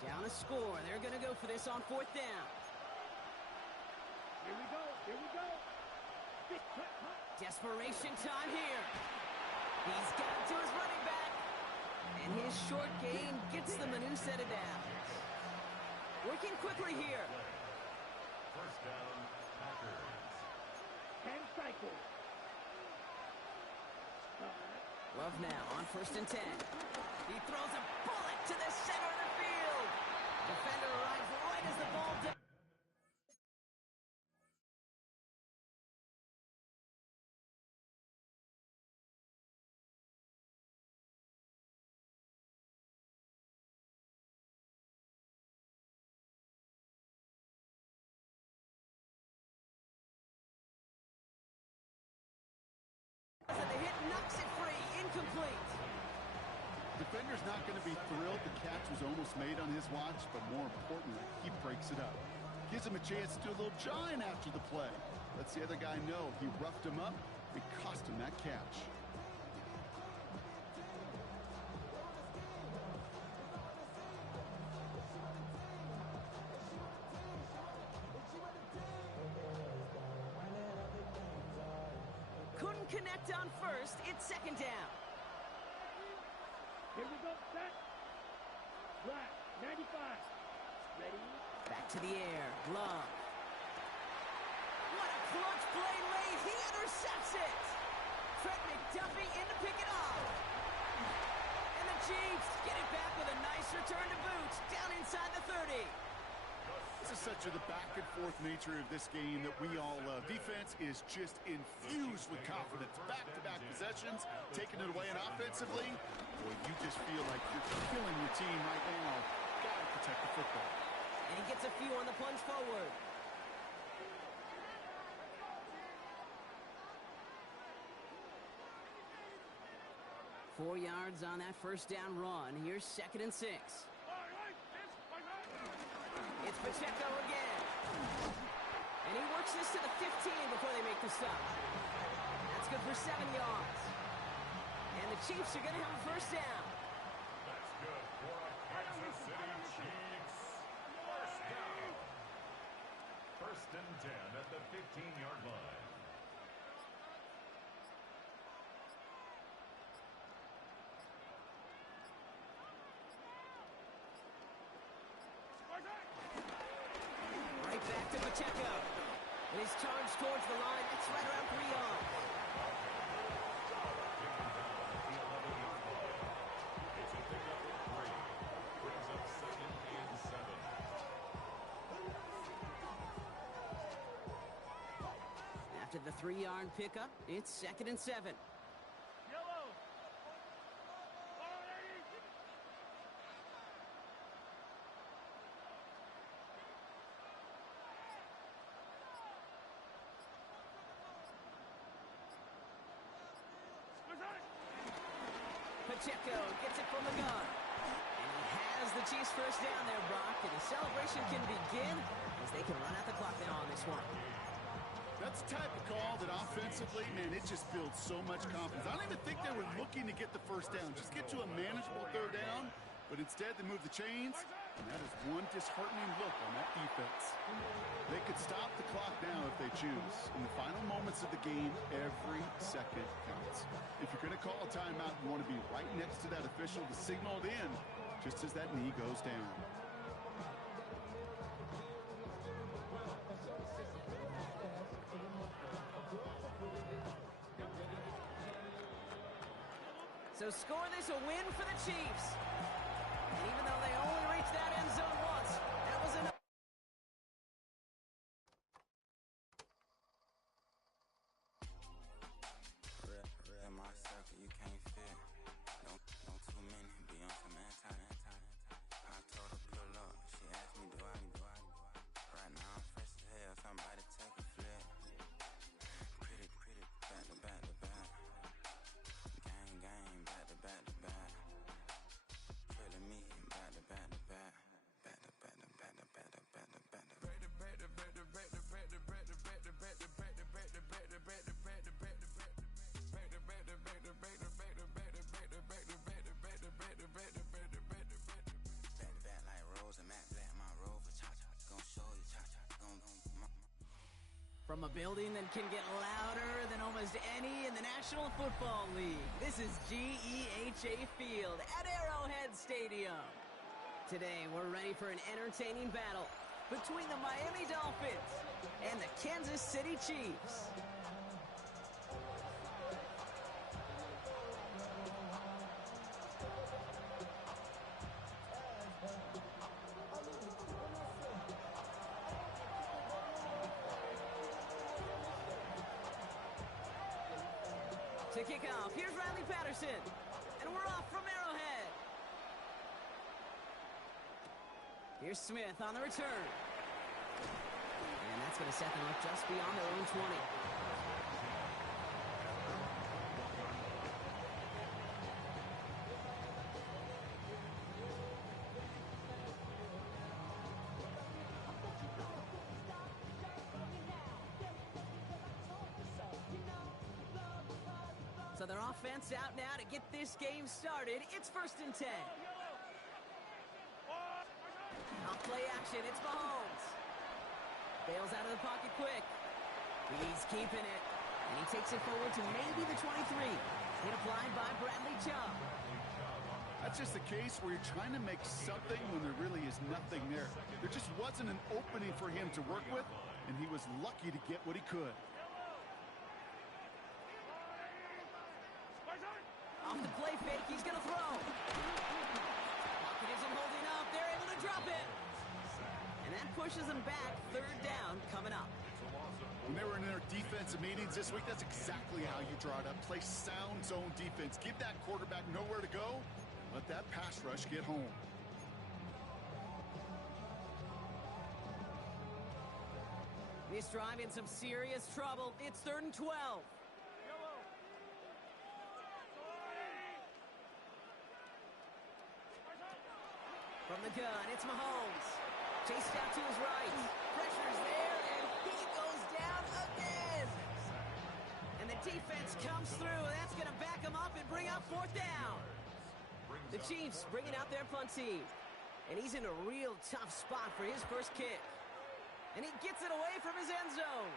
Down a score. They're going to go for this on fourth down. Here we go. Here we go. Desperation time here. He's got it to his running back. And his short gain gets them a new set of downs. Working quickly here. First down, Packers. 10 cycles. Love now on 1st and 10. He throws a bullet to the center of the field. Defender arrives right as the ball does. The hit knocks it free, incomplete. Defender's not going to be thrilled the catch was almost made on his watch, but more importantly, he breaks it up. Gives him a chance to do a little jawing after the play. Lets the other guy know he roughed him up. It cost him that catch. Couldn't connect on first. It's second down. Here we go. Set. Black. 95. Ready. Back to the air. Love. What a clutch play late. He intercepts it. Fred McDuffie in to pick it off. And the Chiefs get it back with a nice return to boot. Down inside the 30. This is such the back and forth nature of this game that we all love. Defense is just infused with confidence. Back-to-back possessions, taking it away, and offensively, boy, you just feel like you're killing your team right now. Gotta protect the football. And he gets a few on the plunge forward. Four yards on that first down run. Here's 2nd and 6. It's Pacheco again. And he works this to the 15 before they make the stop. That's good for 7 yards. And the Chiefs are going to have a first down. That's good for a Kansas City Chiefs. First down. 1st and 10 at the 15-yard line. Right back to Pacheco. And he's charged towards the line. That's right around 3 yards. It's a pickup of 3. Brings up 2nd and 7. After the 3-yard pickup, it's 2nd and 7. Pacheco gets it from the gun. And he has the Chiefs first down there, Brock. And the celebration can begin as they can run out the clock now on this one. That's the type of call that offensively, man, it just builds so much confidence. I don't even think they were looking to get the first down. Just get to a manageable third down. But instead, they move the chains, and that is one disheartening look on that defense. They could stop the clock now if they choose. In the final moments of the game, every second counts. If you're going to call a timeout, you want to be right next to that official to signal it in just as that knee goes down. So score this a win for the Chiefs. And even though they only reached that end zone once, that was enough. In my circle, you can't fit. Don't too many be on some anti. I told her pull up. She asked me, do I? Right now I'm fresh as hell. Somebody take From a building that can get louder than almost any in the National Football League, this is GEHA Field at Arrowhead Stadium. Today, we're ready for an entertaining battle between the Miami Dolphins and the Kansas City Chiefs. To kick off, here's Riley Patterson, and we're off from Arrowhead. Here's Smith on the return. And that's going to set them up just beyond their own 20. So their offense out now to get this game started. It's 1st and 10. Off play action, it's Mahomes. Bails out of the pocket quick. He's keeping it. And he takes it forward to maybe the 23. Hit applied by Bradley Chubb. That's just the case where you're trying to make something when there really is nothing there. There just wasn't an opening for him to work with, and he was lucky to get what he could. Off the play fake, he's going to throw. Pocket isn't holding up. They're able to drop it. And that pushes them back. 3rd down coming up. When they were in their defensive meetings this week, that's exactly how you draw it up. Play sound zone defense. Give that quarterback nowhere to go. Let that pass rush get home. This drive in some serious trouble. It's 3rd and 12. From the gun, it's Mahomes. Chased out to his right. Pressure's there, and he goes down again. And the defense comes through. That's going to back him up and bring up 4th down. The Chiefs bringing out their punt team. And he's in a real tough spot for his first kick. And he gets it away from his end zone.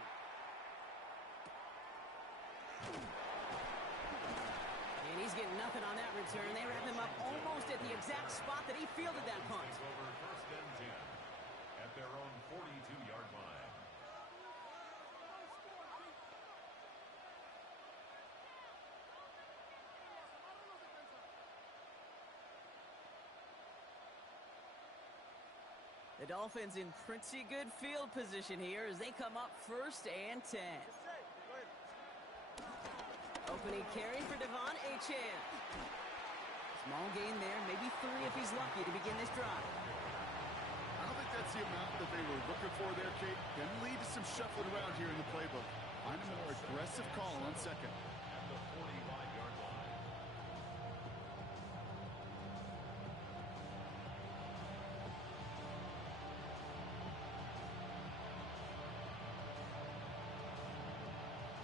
And he's getting nothing on that return. They wrap him up almost at the exact spot that he fielded that punt. Over 1st and 10 at their own 42-yard line. The Dolphins in pretty good field position here as they come up 1st and 10. Opening carry for Devon Achane. Small gain there, maybe 3 if he's lucky to begin this drive. I don't think that's the amount that they were looking for there, Kate. Can lead to some shuffling around here in the playbook. Find a more aggressive call on 2nd. At the 45-yard line.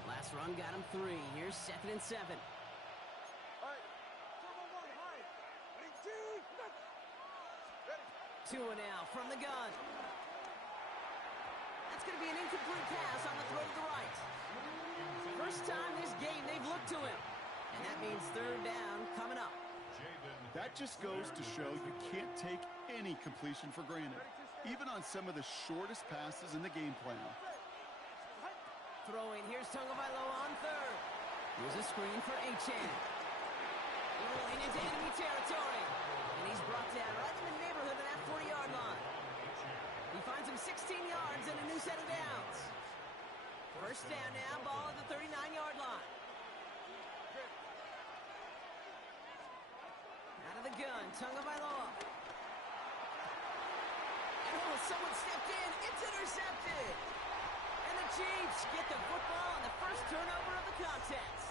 Last run got him 3. Here's 2nd and 7. Two and now from the gun. That's going to be an incomplete pass on the throw to the right. First time this game they've looked to him. And that means 3rd down coming up. That just goes to show you can't take any completion for granted, even on some of the shortest passes in the game plan. Throwing, here's Tagovailoa on 3rd. Here's a screen for Achane. Rolling into enemy territory. And he's brought down right in the neighborhood of that 40-yard line. He finds him 16 yards and a new set of downs. 1st down now, ball at the 39-yard line. Out of the gun, Tagovailoa. Oh, someone stepped in. It's intercepted. And the Chiefs get the football on the first turnover of the contest.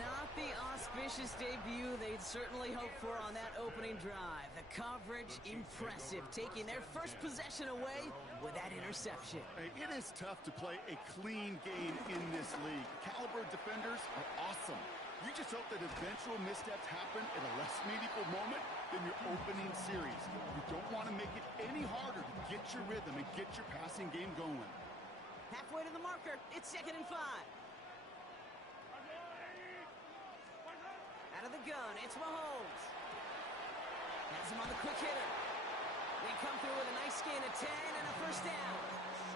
Not the auspicious debut they'd certainly hoped for on that opening drive. The coverage, impressive, taking their first possession away with that interception. Hey, it is tough to play a clean game in this league. Caliber defenders are awesome. You just hope that eventual missteps happen at a less meaningful moment than your opening series. You don't want to make it any harder to get your rhythm and get your passing game going. Halfway to the marker. It's 2nd and 5. Out of the gun, it's Mahomes. Has him on the quick hitter. They come through with a nice gain of 10 and a first down.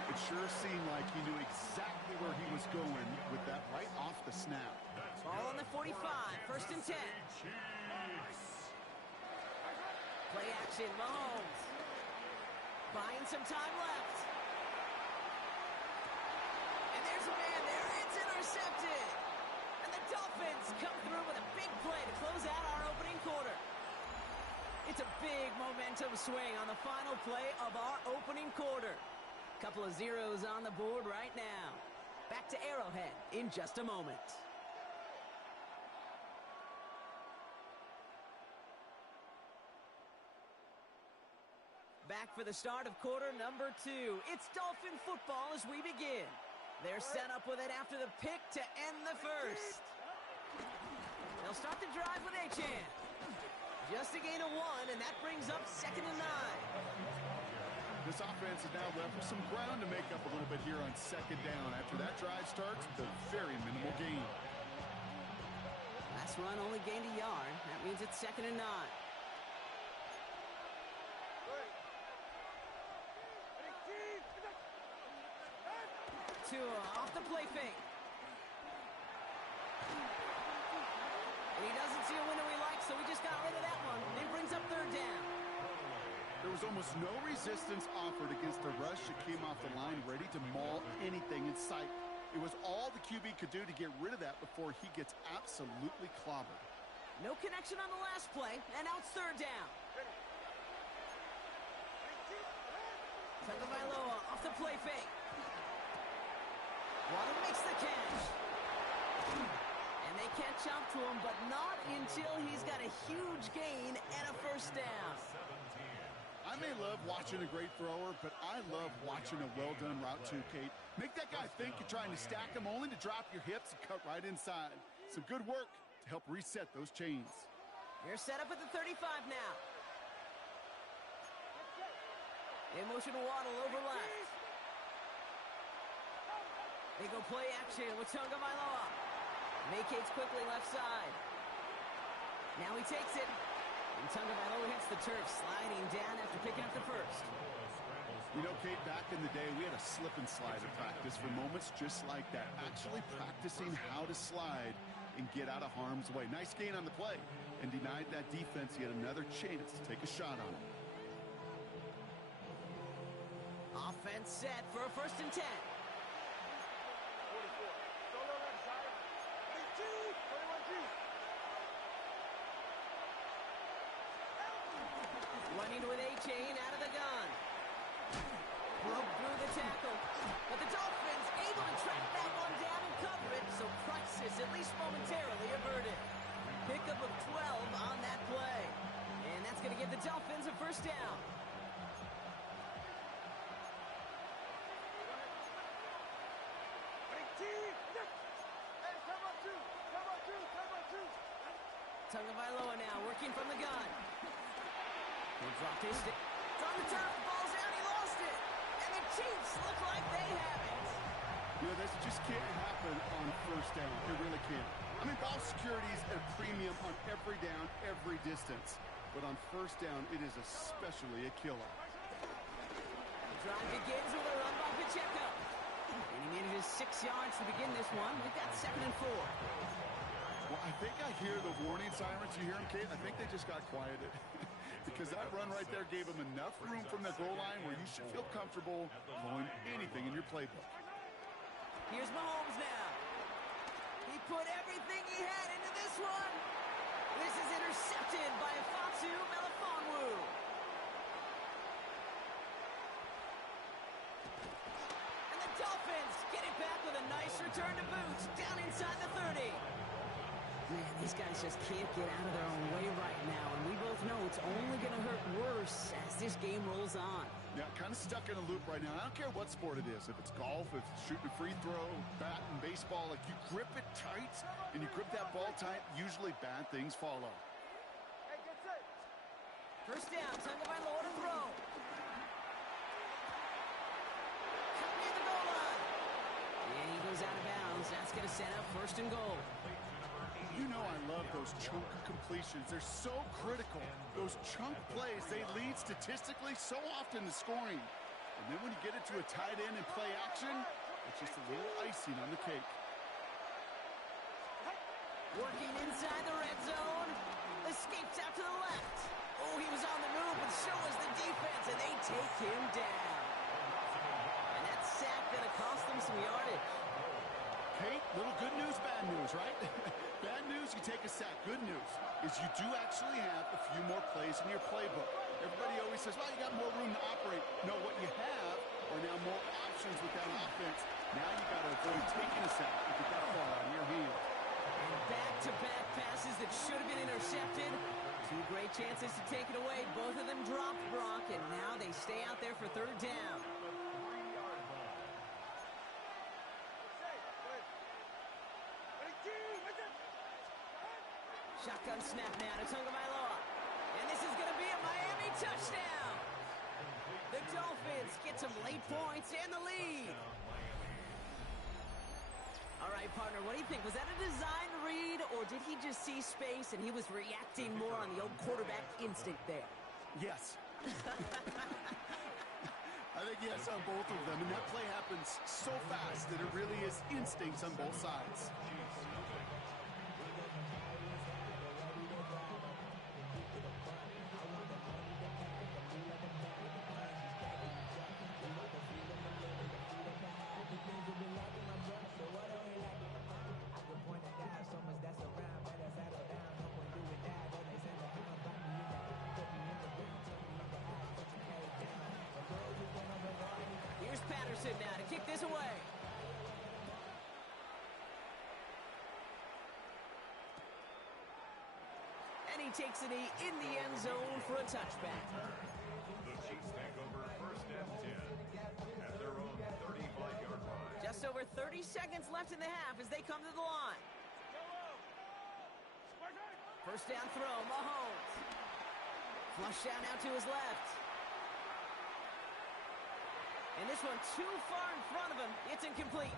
It sure seemed like he knew exactly where he was going with that right off the snap. Ball on the 45, 1st and 10. Play action, Mahomes. Buying some time left. And there's a man there. It's intercepted. And the Dolphins come through with a big play to close out our opening quarter. It's a big momentum swing on the final play of our opening quarter. Couple of zeros on the board right now. Back to Arrowhead in just a moment. Back for the start of quarter number 2. It's Dolphin football as we begin. They're set up with it after the pick to end the first. They'll start the drive with Achan. Just a gain of 1, and that brings up 2nd and 9. This offense is now left with some ground to make up a little bit here on 2nd down. After that drive starts, the very minimal gain. Last run only gained a yard. That means it's 2nd and 9. Off the play fake. And he doesn't see a window he likes, so he just got rid of that one. It brings up 3rd down. There was almost no resistance offered against the rush that came off the line ready to maul anything in sight. It was all the QB could do to get rid of that before he gets absolutely clobbered. No connection on the last play, and now it's 3rd down. Tagovailoa off the play fake. Waddle makes the catch. And they catch up to him, but not until he's got a huge gain and a first down. I may love watching a great thrower, but I love watching a well-done route too, Kate. Make that guy think you're trying to stack him only to drop your hips and cut right inside. Some good work to help reset those chains. You're set up at the 35 now. In motion to Waddle over left. They go play action with Tagovailoa. Vacates quickly left side. Now he takes it. And Tagovailoa hits the turf, sliding down after picking up the first. You know, Kate, back in the day, we had a slip and slide at practice for moments just like that. Actually practicing how to slide and get out of harm's way. Nice gain on the play. And denied that defense yet another chance to take a shot on him. Offense set for a 1st and 10. Running with Achan out of the gun. Broke through the tackle. But the Dolphins able to track that one down and cover it, so crisis at least momentarily averted. Pickup of 12 on that play. And that's going to give the Dolphins a first down. Tagovailoa now working from the gun. He dropped his stick. It's on the turf. The ball's out. He lost it. And the Chiefs look like they have it. You know, this just can't happen on 1st down. It really can't. I mean, ball security is at a premium on every down, every distance. But on 1st down, it is especially a killer. The drive begins with a run by Pacheco. And he manages 6 yards to begin this one. We've got 2nd and 4. Well, I think I hear the warning sirens. You hear them, Kate? I think they just got quieted. Because that run right there gave them enough room from the goal line where you should feel comfortable throwing anything in your playbook. Here's Mahomes now. He put everything he had into this one. This is intercepted by Afatu Melifonwu. And the Dolphins get it back with a nice return to boot down inside the 30. Man, these guys just can't get out of their own way right now, and we both know it's only going to hurt worse as this game rolls on. Yeah, kind of stuck in a loop right now. I don't care what sport it is. If it's golf, if it's shooting a free throw, bat and baseball, like you grip it tight and you grip that ball tight, usually bad things follow. Hey, get set. First down, Tagovailoa to throw. Cut near the goal line. And he goes out of bounds. That's going to set up first and goal. You know I love those chunk completions. They're so critical. Those chunk plays, they lead statistically so often to scoring. And then when you get it to a tight end and play action, it's just a little icing on the cake. Working inside the red zone. Escapes out to the left. Oh, he was on the move, but so was the defense, and they take him down. And that sack gonna cost them some yardage. Kate, little good news, bad news, right? Bad news, you take a sack. Good news is you do actually have a few more plays in your playbook. Everybody always says, well, you got more room to operate. No, what you have are now more options with that offense. Now you got to avoid taking a sack if you got to fall out of your hands. And back-to-back passes that should have been intercepted. Two great chances to take it away. Both of them dropped, Brock, and now they stay out there for third down. Shotgun snap now to Tagovailoa. And this is going to be a Miami touchdown. The Dolphins get some late points and the lead. All right, partner, what do you think? Was that a design read, or did he just see space and he was reacting more on the old quarterback instinct there? Yes. I think yes on both of them, and that play happens so fast that it really is instincts on both sides. Now to kick this away. And he takes a knee in the end zone for a touchback. The Chiefs take over first and 10 at their own 35-yard line. Just over 30 seconds left in the half as they come to the line. First down throw, Mahomes. Flush down out to his left. And this one too far in front of him. It's incomplete.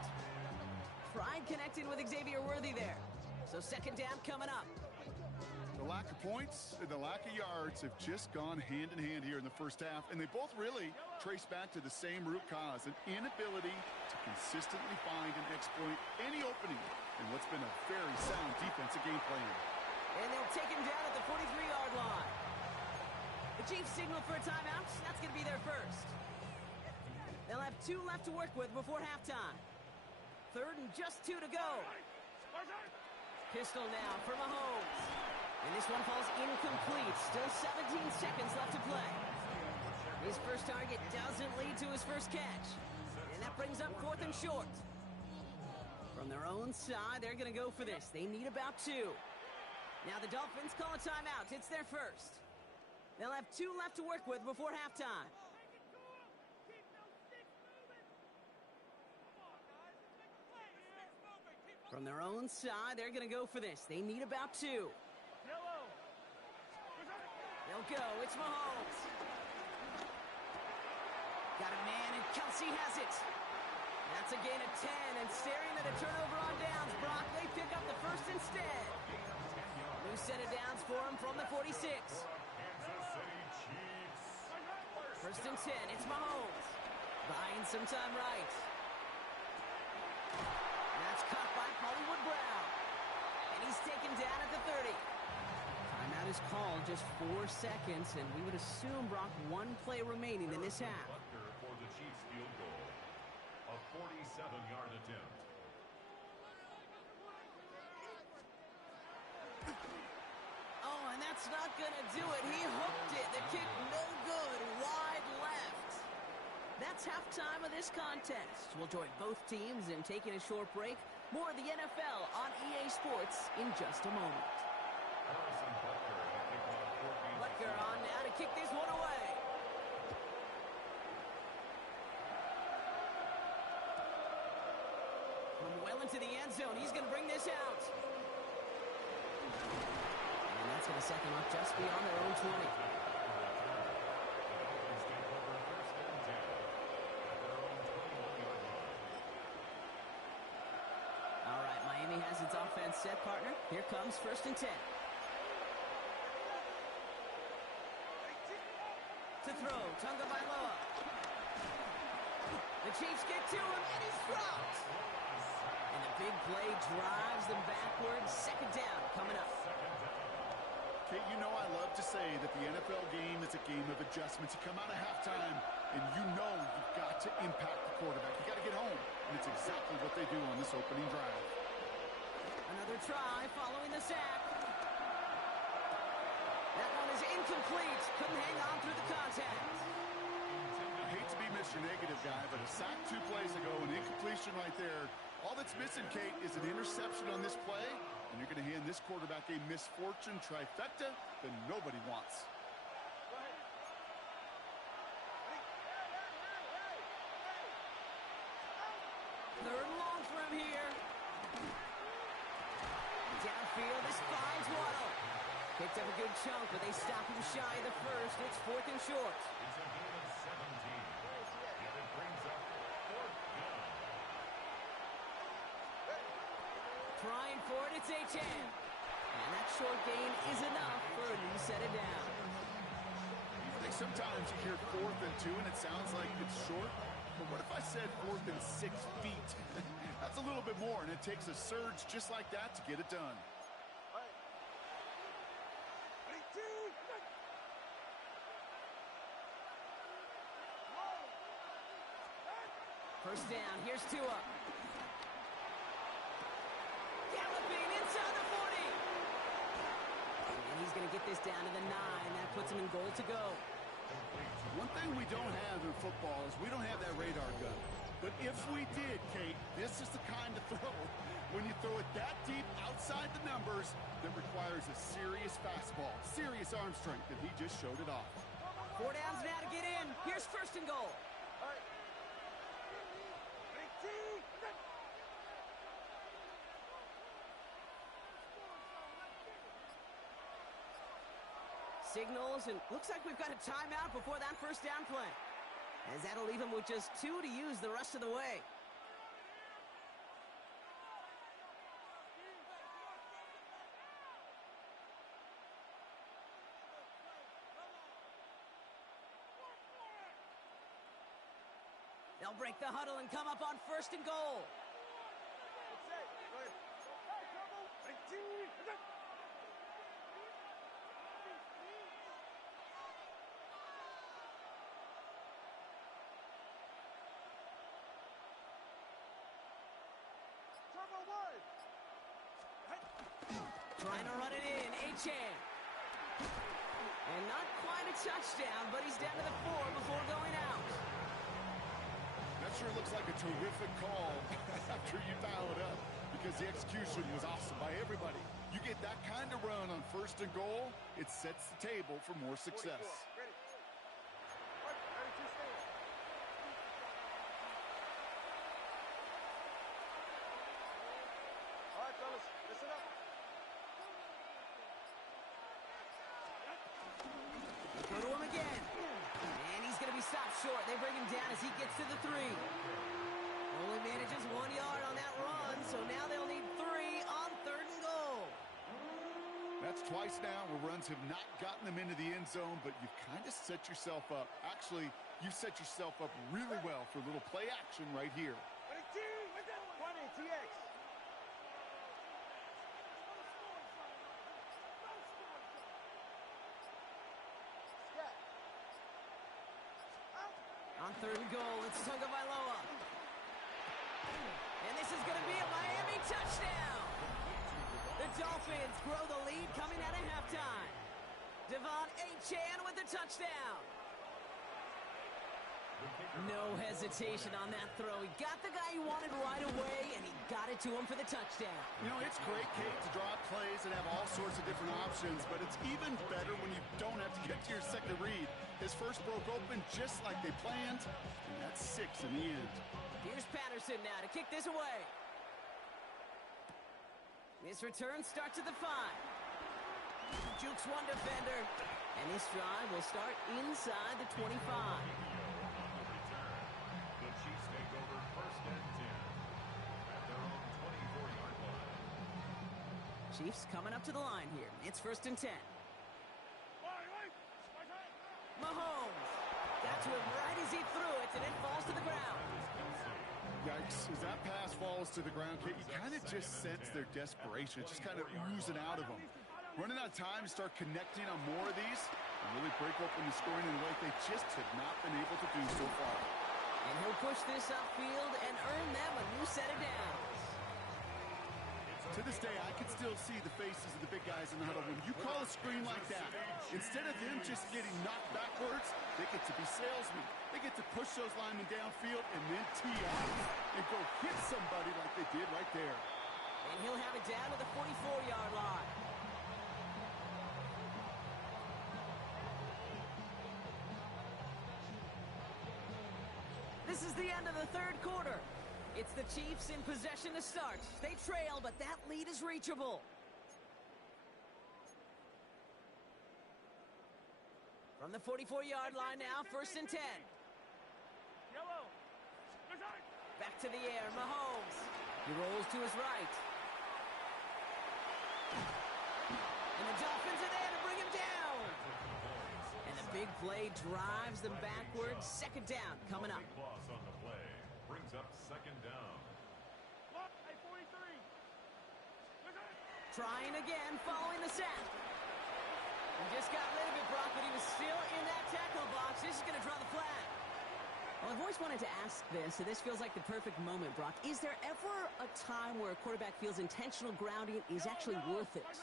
Tried connecting with Xavier Worthy there. So second down coming up. The lack of points and the lack of yards have just gone hand in hand here in the first half, and they both really trace back to the same root cause, an inability to consistently find and exploit any opening in what's been a very sound defensive game plan. And they'll take him down at the 43-yard line. The Chiefs signal for a timeout. That's going to be their first. They'll have 2 left to work with before halftime. Third and just 2 to go. Pistol now for Mahomes. And this one falls incomplete. Still 17 seconds left to play. His first target doesn't lead to his first catch. And that brings up 4th and short. From their own side, they're going to go for this. They need about 2. Now the Dolphins call a timeout. It's their first. They'll have 2 left to work with before halftime. From their own side, they're going to go for this. They need about 2. They'll go. It's Mahomes. Got a man, and Kelsey has it. That's a gain of 10, and staring at a turnover on downs. Brock, they pick up the first instead. New set of downs for him from the 46. First and 10, it's Mahomes. Buying some time right. That's caught by Hollywood Brown. And he's taken down at the 30. Timeout is called, just 4 seconds, and we would assume, Brock, 1 play remaining in this half. For the Chiefs field goal, a 47-yard attempt. Oh, and that's not going to do it. He hooked it. The kick no good, wide left. That's halftime of this contest. We'll join both teams in taking a short break. More of the NFL on EA Sports in just a moment. Butker on now to kick this one away. From well into the end zone, he's going to bring this out. And that's going to set them up just beyond their own 20. set, partner. Here comes 1st and 10. To throw, Tagovailoa. The Chiefs get to him, and he's dropped. And the big play drives them backwards. 2nd down coming up. Kate, you know I love to say that the NFL game is a game of adjustments. You come out of halftime, and you know you've got to impact the quarterback. You got to get home, and it's exactly what they do on this opening drive. Another try following the sack. That one is incomplete. Couldn't hang on through the contact. I hate to be Mr. Negative guy, but a sack 2 plays ago, an incompletion right there. All that's missing, Kate, is an interception on this play, and you're going to hand this quarterback a misfortune trifecta that nobody wants. Third and long for him here. Downfield, this finds Waddle. Picked up a good chunk, but they stop him shy of the first. It's 4th and short. It's a gain of 17. And it brings up 4th down. Trying for it, it's Achane. And that short gain is enough for a new set of down. I think sometimes you hear 4th and 2, and it sounds like it's short. But what if I said 4th and 6 feet? That's a little bit more, and it takes a surge just like that to get it done. First down, here's Tua. Galloping inside the 40. And he's going to get this down to the 9. That puts him in goal to go. One thing we don't have in football is we don't have that radar gun. But if we did, Kate, this is the kind of throw, when you throw it that deep outside the numbers, that requires a serious fastball, serious arm strength, and he just showed it off. 4 downs now to get in. Here's 1st and goal. Signals, and looks like we've got a timeout before that 1st down play, as that'll leave him with just 2 to use the rest of the way. They'll break the huddle and come up on 1st and goal. Trying to run it in, Achane. And not quite a touchdown, but he's down to the 4 before going out. That sure looks like a terrific call after you dial it up, because the execution was awesome by everybody. You get that kind of run on 1st and goal, it sets the table for more success. Go to him again. And he's going to be stopped short. They bring him down as he gets to the 3. Only manages 1 yard on that run, so now they'll need 3 on 3rd and goal. That's twice now where runs have not gotten them into the end zone, but you've kind of set yourself up. Actually, you've set yourself up really well for a little play action right here. On 3rd and goal, it's Tagovailoa. And this is going to be a Miami touchdown. The Dolphins grow the lead coming out of halftime. Devon Achane with the touchdown. No hesitation on that throw. He got the guy he wanted right away, and he got it to him for the touchdown. You know, it's great, Kate, to draw up plays and have all sorts of different options, but it's even better when you don't have to get to your second read. His first broke open just like they planned, and that's 6 in the end. Here's Patterson now to kick this away. This return starts at the 5. Jukes one defender, and this drive will start inside the 25. The Chiefs take over 1st and 10 at their own 24-yard line. Chiefs coming up to the line here. It's 1st and 10. Mahomes got to him right as he threw it, and it falls to the ground. Yikes, as that pass falls to the ground, Kate, you kind of just sense their desperation. It's just kind of oozing out of them. Running out of time to start connecting on more of these and really break open the scoring in a way they just have not been able to do so far. And he'll push this upfield and earn them a new set of downs. To this day, I can still see the faces of the big guys in the huddle. When you call a screen like that, instead of them just getting knocked backwards, they get to be salesmen. They get to push those linemen downfield and then tee off and go hit somebody like they did right there. And he'll have it down to the 44-yard line. This is the end of the third quarter. It's the Chiefs in possession to start. They trail, but that lead is reachable. From the 44-yard line now, 1st and 10. Back to the air, Mahomes. He rolls to his right. And the Dolphins are there to bring him down. And the big play drives them backwards. 2nd down coming up. Loss on the play brings up 2nd down. Trying again, following the sack. He just got rid of it, Brock, but he was still in that tackle box. This is going to draw the flag. Well, I've always wanted to ask this, so this feels like the perfect moment, Brock. Is there ever a time where a quarterback feels intentional grounding is actually worth it?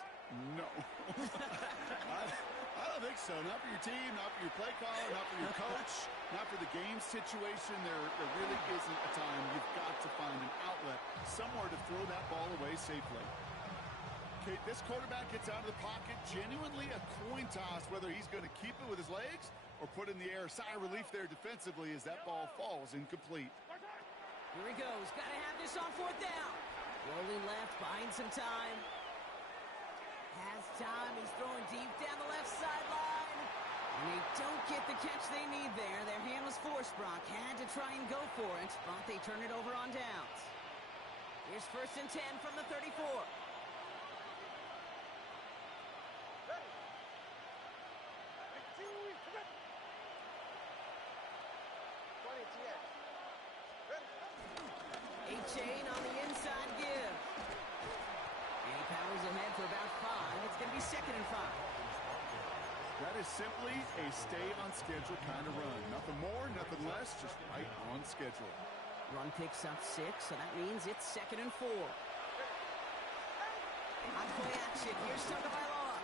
No. I don't think so. Not for your team, not for your play caller, not for your coach, not for the game situation. There really isn't a time. You've got to find an outlet, somewhere to throw that ball away safely. Okay, this quarterback gets out of the pocket, genuinely a coin toss, whether he's going to keep it with his legs or put it in the air. Sigh of relief there defensively as that ball falls incomplete. Here he goes. Got to have this on 4th down. Rolling left, buying some time. Has time. He's throwing deep down the left sideline. And they don't get the catch they need there. Their hand was forced, Brock. Had to try and go for it, but they turn it over on downs. Here's 1st and 10 from the 34. Chain on the inside give. And he powers ahead for about 5. It's going to be 2nd and 5. That is simply a stay-on-schedule kind of run. Nothing more, nothing less, just right on schedule. Run picks up 6, so that means it's 2nd and 4. On play action, here's Tagovailoa.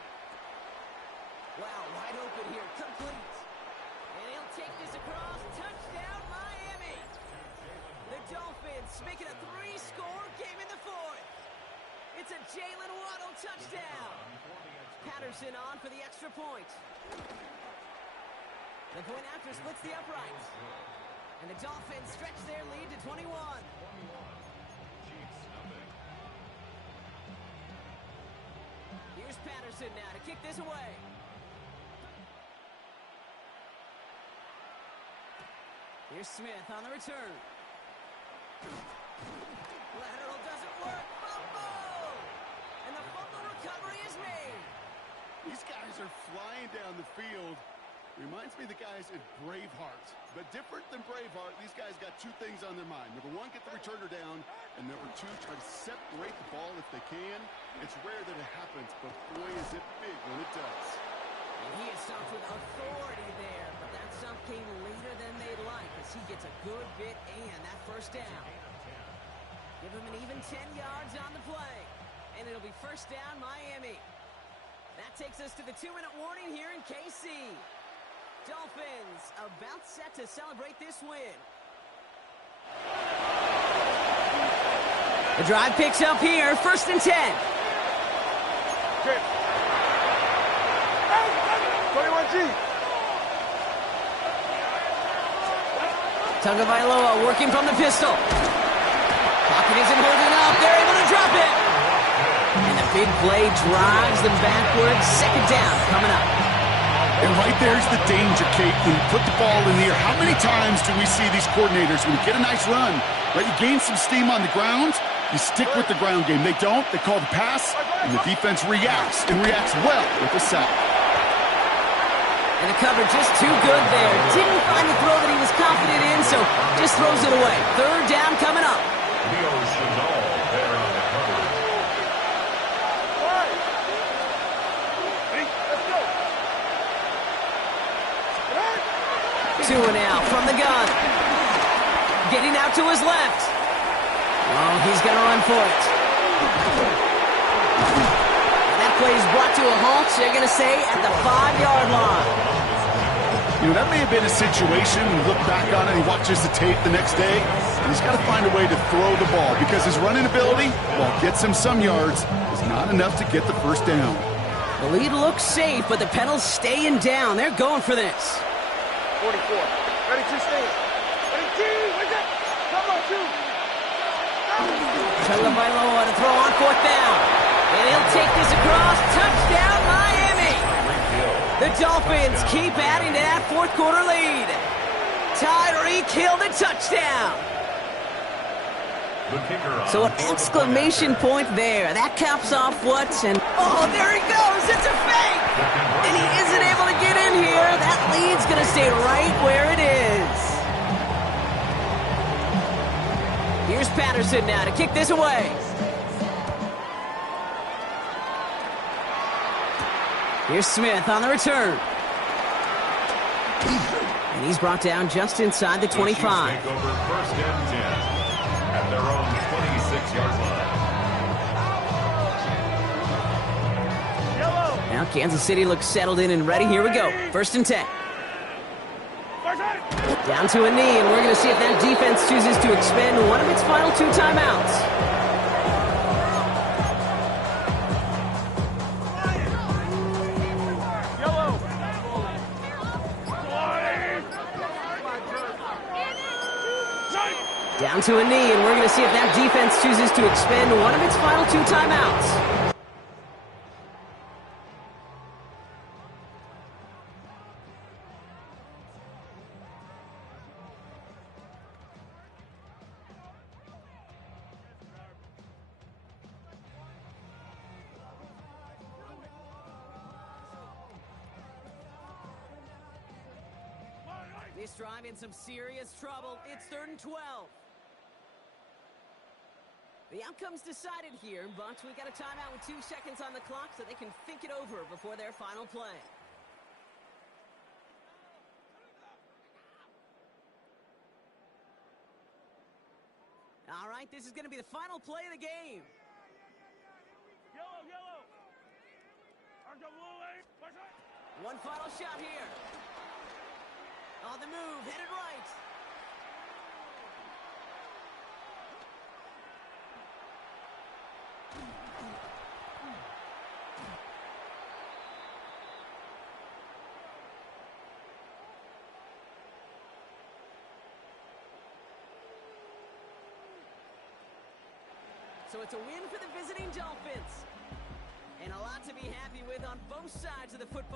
Wow, wide open here, complete. And he'll take this across, touchdown Miami. The Dolphins making a 3-score game in the 4th. It's a Jalen Waddle touchdown. Patterson on for the extra point. The point after splits the uprights. And the Dolphins stretch their lead to 21. Here's Patterson now to kick this away. Here's Smith on the return. Lateral doesn't work. Fumble! And the fumble recovery is made. These guys are flying down the field. Reminds me of the guys at Braveheart. But different than Braveheart, these guys got 2 things on their mind. Number 1, get the returner down. And number 2, try to separate the ball if they can. It's rare that it happens, but boy, is it big when it does. And he is stopped with authority there. But that stop came later than they'd like as he gets a good bit and that 1st down. Give him an even 10 yards on the play. And it'll be 1st down Miami. That takes us to the 2-minute warning here in KC. Dolphins about set to celebrate this win. The drive picks up here, 1st and 10. Good. 21G. Tagovailoa working from the pistol. Pocket isn't holding up. They're able to drop it. And the big play drives them backwards. 2nd down coming up. And right there's the danger, Kate. When you put the ball in the air, how many times do we see these coordinators, when you get a nice run, right, you gain some steam on the ground, You stick with the ground game. They don't. They call the pass, and the defense reacts, and reacts well with the sack. And the cover just too good there. Didn't find the throw that he was confident in, so just throws it away. Third down coming up. Leo Chenal there on the coverage. 2 now from the gun. Getting out to his left. Oh, he's going to run for it. And that play is brought to a halt, so they're going to say at the 5-yard line. You know, that may have been a situation. You look back on it, he watches the tape the next day, and he's got to find a way to throw the ball because his running ability, while it gets him some yards, is not enough to get the first down. The lead looks safe, but the Penals staying down. They're going for this. 44. Ready to stand. Ready to, wake up. Come on, two. Tagovailoa to throw on 4th down. And he'll take this across. Touchdown, Miami. The Dolphins keep adding to that 4th quarter lead. Tyreek Hill the touchdown. The kicker on So an exclamation point there. That caps off what's and oh, there he goes. It's a fake. And he isn't able to get in here. That lead's going to stay right where it is. Here's Patterson now to kick this away. Here's Smith on the return. And he's brought down just inside the 25. Take over 1st and 10 at their own 26-yard line. Now Kansas City looks settled in and ready. Here we go. 1st and 10. Down to a knee, and we're going to see if that defense chooses to expend one of its final 2 timeouts. Down to a knee, and we're going to see if that defense chooses to expend one of its final 2 timeouts. This drive in some serious trouble. It's 3rd and 12. The outcome's decided here, but we got a timeout with 2 seconds on the clock so they can think it over before their final play. All right, this is going to be the final play of the game. Yellow. One final shot here. On the move, headed right. So it's a win for the visiting Dolphins. And a lot to be happy with on both sides of the football.